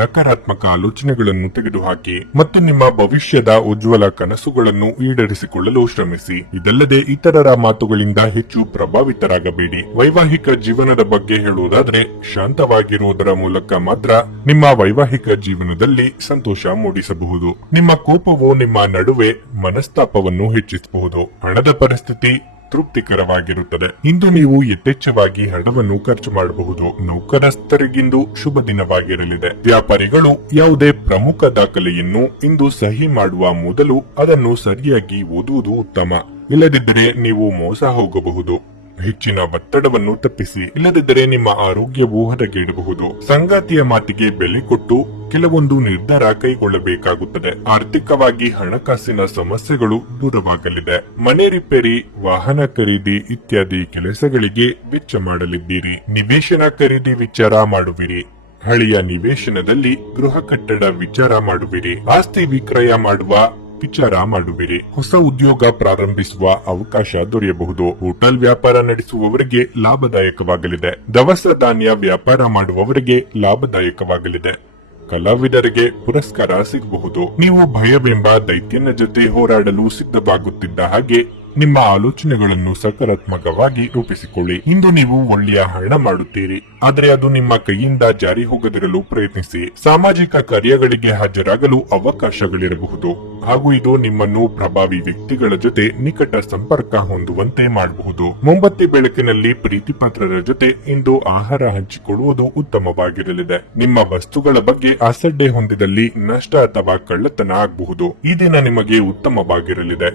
ನಕಾರಾತ್ಮಕ ಆಲೋಚನೆಗಳನ್ನು ತೆಗೆದುಹಾಕಿ ಮತ್ತು ನಿಮ್ಮ ಭವಿಷ್ಯದ ಉಜ್ವಲ ಕನಸುಗಳನ್ನು ಈಡೇರಿಸಿಕೊಳ್ಳಲು ಶ್ರಮಿಸಿ. ಇದಲ್ಲದೆ ಇತರರ ಮಾತುಗಳಿಂದ ಹೆಚ್ಚು ಪ್ರಭಾವಿತರಾಗಬೇಡಿ. ವೈವಾಹಿಕ ಜೀವನದ ಬಗ್ಗೆ ಹೇಳುವುದಾದ್ರೆ, ಶಾಂತವಾಗಿರುವುದರ ಮೂಲಕ ಮಾತ್ರ ನಿಮ್ಮ ವೈವಾಹಿಕ ಜೀವನದಲ್ಲಿ ಸಂತೋಷ ಮೂಡಿಸಬಹುದು. ನಿಮ್ಮ ಕೋಪವು ನಿಮ್ಮ ನಡುವೆ ಮನಸ್ತಾಪವನ್ನು ಹೆಚ್ಚಿಸಬಹುದು. ಹಣದ ಪರಿಸ್ಥಿತಿ ತೃಪ್ತಿಕರವಾಗಿರುತ್ತದೆ. ಇಂದು ನೀವು ಯಥೇಚ್ಛವಾಗಿ ಹಣವನ್ನು ಖರ್ಚು ಮಾಡಬಹುದು. ನೌಕರಸ್ಥರಿಗಿಂದು ಶುಭ ದಿನವಾಗಿರಲಿದೆ. ವ್ಯಾಪಾರಿಗಳು ಯಾವುದೇ ಪ್ರಮುಖ ದಾಖಲೆಯನ್ನು ಇಂದು ಸಹಿ ಮಾಡುವ ಮೊದಲು ಅದನ್ನು ಸರಿಯಾಗಿ ಓದುವುದು ಉತ್ತಮ. ಇಲ್ಲದಿದ್ದರೆ ನೀವು ಮೋಸ ಹೋಗಬಹುದು. ಹೆಚ್ಚಿನ ಒತ್ತಡವನ್ನು ತಪ್ಪಿಸಿ, ಇಲ್ಲದಿದ್ದರೆ ನಿಮ್ಮ ಆರೋಗ್ಯವು ಹದಗೆಡಬಹುದು. ಸಂಗಾತಿಯ ಮಾತಿಗೆ ಬೆಲೆ ಕೊಟ್ಟು ಕೆಲವೊಂದು ನಿರ್ಧಾರ ಕೈಗೊಳ್ಳಬೇಕಾಗುತ್ತದೆ. ಆರ್ಥಿಕವಾಗಿ ಹಣಕಾಸಿನ ಸಮಸ್ಯೆಗಳು ದೂರವಾಗಲಿದೆ. ಮನೆ ರಿಪೇರಿ, ವಾಹನ ಖರೀದಿ ಇತ್ಯಾದಿ ಕೆಲಸಗಳಿಗೆ ವೆಚ್ಚ ಮಾಡಲಿದ್ದೀರಿ. ನಿವೇಶನ ಖರೀದಿ ವಿಚಾರ ಮಾಡುವಿರಿ. ಹಳೆಯ ನಿವೇಶನದಲ್ಲಿ ಗೃಹ ಕಟ್ಟಡ ವಿಚಾರ ಮಾಡುವಿರಿ. ಆಸ್ತಿ ವಿಕ್ರಯ ಮಾಡುವ ವಿಚಾರ ಮಾಡುವಿರಿ. ಹೊಸ ಉದ್ಯೋಗ ಪ್ರಾರಂಭಿಸುವ ಅವಕಾಶ ದೊರೆಯಬಹುದು. ಹೋಟೆಲ್ ವ್ಯಾಪಾರ ನಡೆಸುವವರಿಗೆ ಲಾಭದಾಯಕವಾಗಲಿದೆ. ದವಸ ಧಾನ್ಯ ವ್ಯಾಪಾರ ಮಾಡುವವರಿಗೆ ಲಾಭದಾಯಕವಾಗಲಿದೆ. ಕಲಾವಿದರಿಗೆ ಪುರಸ್ಕಾರ ಸಿಗಬಹುದು. ನೀವು ಭಯವೆಂಬ ದೈತ್ಯನ ಜೊತೆ ಹೋರಾಡಲು ಸಿದ್ಧವಾಗುತ್ತಿದ್ದ ಹಾಗೆ ನಿಮ್ಮ ಆಲೋಚನೆಗಳನ್ನು ಸಕಾರಾತ್ಮಕವಾಗಿ ರೂಪಿಸಿಕೊಳ್ಳಿ. ಇಂದು ನೀವು ಒಳ್ಳೆಯ ಹಣ ಮಾಡುತ್ತೀರಿ, ಆದರೆ ಅದು ನಿಮ್ಮ ಕೈಯಿಂದ ಜಾರಿ ಹೋಗದಿರಲು ಪ್ರಯತ್ನಿಸಿ. ಸಾಮಾಜಿಕ ಕಾರ್ಯಗಳಿಗೆ ಹಾಜರಾಗಲು ಅವಕಾಶಗಳಿರಬಹುದು ಹಾಗೂ ಇದು ನಿಮ್ಮನ್ನು ಪ್ರಭಾವಿ ವ್ಯಕ್ತಿಗಳ ಜೊತೆ ನಿಕಟ ಸಂಪರ್ಕ ಹೊಂದುವಂತೆ ಮಾಡಬಹುದು. ಮೊಂಬತ್ತಿ ಬೆಳಕಿನಲ್ಲಿ ಪ್ರೀತಿಪಾತ್ರರ ಜೊತೆ ಇಂದು ಆಹಾರ ಹಂಚಿಕೊಳ್ಳುವುದು ಉತ್ತಮವಾಗಿರಲಿದೆ. ನಿಮ್ಮ ವಸ್ತುಗಳ ಬಗ್ಗೆ ಅಸಡ್ಡೆ ಹೊಂದಿದಲ್ಲಿ ನಷ್ಟ ಅಥವಾ ಕಳ್ಳತನ ಆಗಬಹುದು. ಈ ದಿನ ನಿಮಗೆ ಉತ್ತಮವಾಗಿರಲಿದೆ.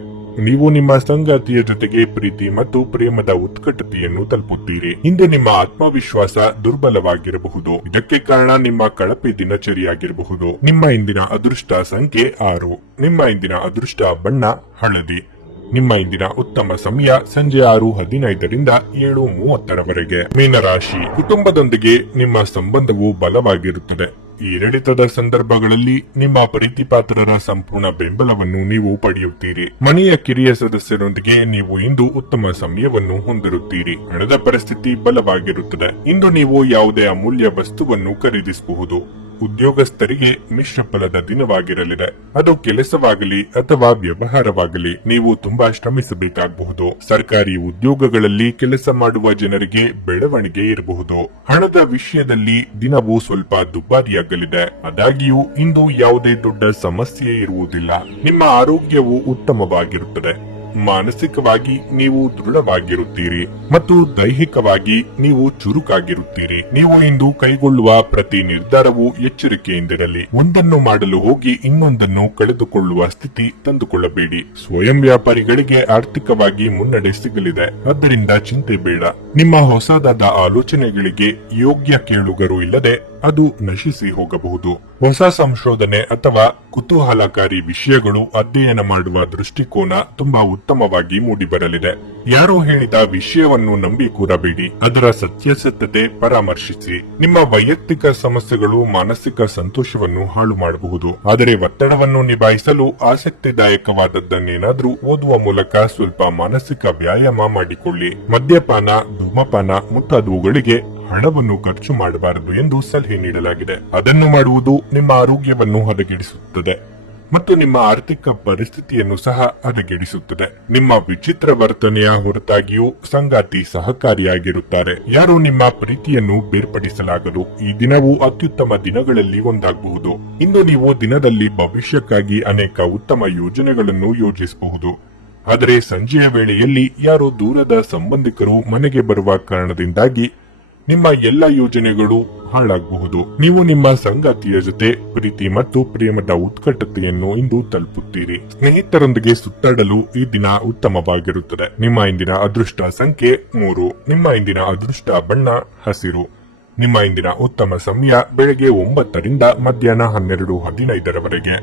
ನೀವು ನಿಮ್ಮ ಸಂಗಾತಿಯ ಜೊತೆಗೆ ಪ್ರೀತಿ ಮತ್ತು ಪ್ರೇಮದ ಉತ್ಕಟತೆಯನ್ನು ತಲುಪುತ್ತೀರಿ. ಇಂದು ನಿಮ್ಮ ಆತ್ಮವಿಶ್ವಾಸ ದುರ್ಬಲವಾಗಿರಬಹುದು. ಇದಕ್ಕೆ ಕಾರಣ ನಿಮ್ಮ ಕಳಪೆ ದಿನಚರಿಯಾಗಿರಬಹುದು. ನಿಮ್ಮ ಇಂದಿನ ಅದೃಷ್ಟ ಸಂಖ್ಯೆ 6. ನಿಮ್ಮ ಇಂದಿನ ಅದೃಷ್ಟ ಬಣ್ಣ ಹಳದಿ. ನಿಮ್ಮ ಇಂದಿನ ಉತ್ತಮ ಸಮಯ ಸಂಜೆ 6:15ರಿಂದ 7:30ರವರೆಗೆ. ಮೀನರಾಶಿ, ಕುಟುಂಬದೊಂದಿಗೆ ನಿಮ್ಮ ಸಂಬಂಧವು ಬಲವಾಗಿರುತ್ತದೆ. ಏರಿಳಿತದ ಸಂದರ್ಭಗಳಲ್ಲಿ ನಿಮ್ಮ ಪ್ರೀತಿಪಾತ್ರರ ಸಂಪೂರ್ಣ ಬೆಂಬಲವನ್ನು ನೀವು ಪಡೆಯುತ್ತೀರಿ. ಮನೆಯ ಕಿರಿಯ ಸದಸ್ಯರೊಂದಿಗೆ ನೀವು ಇಂದು ಉತ್ತಮ ಸಮಯವನ್ನು ಹೊಂದಿರುತ್ತೀರಿ. ಹಣದ ಪರಿಸ್ಥಿತಿ ಬಲವಾಗಿರುತ್ತದೆ. ಇಂದು ನೀವು ಯಾವುದೇ ಅಮೂಲ್ಯ ವಸ್ತುವನ್ನು ಖರೀದಿಸಬಹುದು. ಉದ್ಯೋಗಸ್ಥರಿಗೆ ಮಿಶ್ರ ಫಲದ ದಿನವಾಗಿರಲಿದೆ. ಅದು ಕೆಲಸವಾಗಲಿ ಅಥವಾ ವ್ಯವಹಾರವಾಗಲಿ ನೀವು ತುಂಬಾ ಶ್ರಮಿಸಬೇಕಾಗಬಹುದು. ಸರ್ಕಾರಿ ಉದ್ಯೋಗಗಳಲ್ಲಿ ಕೆಲಸ ಮಾಡುವ ಜನರಿಗೆ ಬೆಳವಣಿಗೆ ಇರಬಹುದು. ಹಣದ ವಿಷಯದಲ್ಲಿ ದಿನವೂ ಸ್ವಲ್ಪ ದುಬಾರಿಯಾಗಲಿದೆ. ಆದಾಗ್ಯೂ ಇಂದು ಯಾವುದೇ ದೊಡ್ಡ ಸಮಸ್ಯೆ ಇರುವುದಿಲ್ಲ. ನಿಮ್ಮ ಆರೋಗ್ಯವು ಉತ್ತಮವಾಗಿರುತ್ತದೆ. ಮಾನಸಿಕವಾಗಿ ನೀವು ದೃಢವಾಗಿರುತ್ತೀರಿ ಮತ್ತು ದೈಹಿಕವಾಗಿ ನೀವು ಚುರುಕಾಗಿರುತ್ತೀರಿ. ನೀವು ಇಂದು ಕೈಗೊಳ್ಳುವ ಪ್ರತಿ ನಿರ್ಧಾರವು ಎಚ್ಚರಿಕೆಯಿಂದಿರಲಿ. ಒಂದನ್ನು ಮಾಡಲು ಹೋಗಿ ಇನ್ನೊಂದನ್ನು ಕಳೆದುಕೊಳ್ಳುವ ಸ್ಥಿತಿ ತಂದುಕೊಳ್ಳಬೇಡಿ. ಸ್ವಯಂ ವ್ಯಾಪಾರಿಗಳಿಗೆ ಆರ್ಥಿಕವಾಗಿ ಮುನ್ನಡೆ ಸಿಗಲಿದೆ, ಆದ್ದರಿಂದ ಚಿಂತೆ ಬೇಡ. ನಿಮ್ಮ ಹೊಸದಾದ ಆಲೋಚನೆಗಳಿಗೆ ಯೋಗ್ಯ ಕೇಳುಗರು ಇಲ್ಲದೆ ಅದು ನಶಿಸಿ ಹೋಗಬಹುದು. ಹೊಸ ಸಂಶೋಧನೆ ಅಥವಾ ಕುತೂಹಲಕಾರಿ ವಿಷಯಗಳು ಅಧ್ಯಯನ ಮಾಡುವ ದೃಷ್ಟಿಕೋನ ತುಂಬಾ ಉತ್ತಮವಾಗಿ ಮೂಡಿಬರಲಿದೆ. ಯಾರೋ ಹೇಳಿದ ವಿಷಯವನ್ನು ನಂಬಿ ಕೂರಬೇಡಿ, ಅದರ ಸತ್ಯಾಸತ್ಯತೆ ಪರಾಮರ್ಶಿಸಿ. ನಿಮ್ಮ ವೈಯಕ್ತಿಕ ಸಮಸ್ಯೆಗಳು ಮಾನಸಿಕ ಸಂತೋಷವನ್ನು ಹಾಳು ಮಾಡಬಹುದು, ಆದರೆ ಒತ್ತಡವನ್ನು ನಿಭಾಯಿಸಲು ಆಸಕ್ತಿದಾಯಕವಾದದ್ದನ್ನೇನಾದ್ರೂ ಓದುವ ಮೂಲಕ ಸ್ವಲ್ಪ ಮಾನಸಿಕ ವ್ಯಾಯಾಮ ಮಾಡಿಕೊಳ್ಳಿ. ಮದ್ಯಪಾನ, ಧೂಮಪಾನ ಮುಂತಾದವುಗಳಿಗೆ ಹಣವನ್ನು ಖರ್ಚು ಮಾಡಬಾರದು ಎಂದು ಸಲಹೆ ನೀಡಲಾಗಿದೆ. ಅದನ್ನು ಮಾಡುವುದು ನಿಮ್ಮ ಆರೋಗ್ಯವನ್ನು ಹದಗೆಡಿಸುತ್ತದೆ. ಮತ್ತು ನಿಮ್ಮ ಆರ್ಥಿಕ ಪರಿಸ್ಥಿತಿಯನ್ನು ಸಹ ಹದಗೆಡಿಸುತ್ತದೆ. ನಿಮ್ಮ ವಿಚಿತ್ರ ವರ್ತನೆಯ ಹೊರತಾಗಿಯೂ ಸಂಗಾತಿ ಸಹಕಾರಿಯಾಗಿರುತ್ತಾರೆ. ಯಾರು ನಿಮ್ಮ ಪ್ರೀತಿಯನ್ನು ಬೇರ್ಪಡಿಸಲಾಗದು. ಈ ದಿನವು ಅತ್ಯುತ್ತಮ ದಿನಗಳಲ್ಲಿ ಒಂದಾಗಬಹುದು. ಇಂದು ನೀವು ದಿನದಲ್ಲಿ ಭವಿಷ್ಯಕ್ಕಾಗಿ ಅನೇಕ ಉತ್ತಮ ಯೋಜನೆಗಳನ್ನು ಯೋಜಿಸಬಹುದು. ಆದರೆ ಸಂಜೆಯ ವೇಳೆಯಲ್ಲಿ ಯಾರೋ ದೂರದ ಸಂಬಂಧಿಕರು ಮನೆಗೆ ಬರುವ ಕಾರಣದಿಂದಾಗಿ ನಿಮ್ಮ ಎಲ್ಲ ಯೋಜನೆಗಳು ಹಾಳಾಗಬಹುದು. ನೀವು ನಿಮ್ಮ ಸಂಗಾತಿಯ ಜೊತೆ ಪ್ರೀತಿ ಮತ್ತು ಪ್ರೇಮದ ಉತ್ಕಟತೆಯನ್ನು ಇಂದು ತಲುಪುತ್ತೀರಿ. ಸ್ನೇಹಿತರೊಂದಿಗೆ ಸುತ್ತಾಡಲು ಈ ದಿನ ಉತ್ತಮವಾಗಿರುತ್ತದೆ. ನಿಮ್ಮ ಇಂದಿನ ಅದೃಷ್ಟ ಸಂಖ್ಯೆ 3. ನಿಮ್ಮ ಇಂದಿನ ಅದೃಷ್ಟ ಬಣ್ಣ ಹಸಿರು. ನಿಮ್ಮ ಇಂದಿನ ಉತ್ತಮ ಸಮಯ ಬೆಳಗ್ಗೆ 9 ರಿಂದ ಮಧ್ಯಾಹ್ನ 12:15 ರವರೆಗೆ.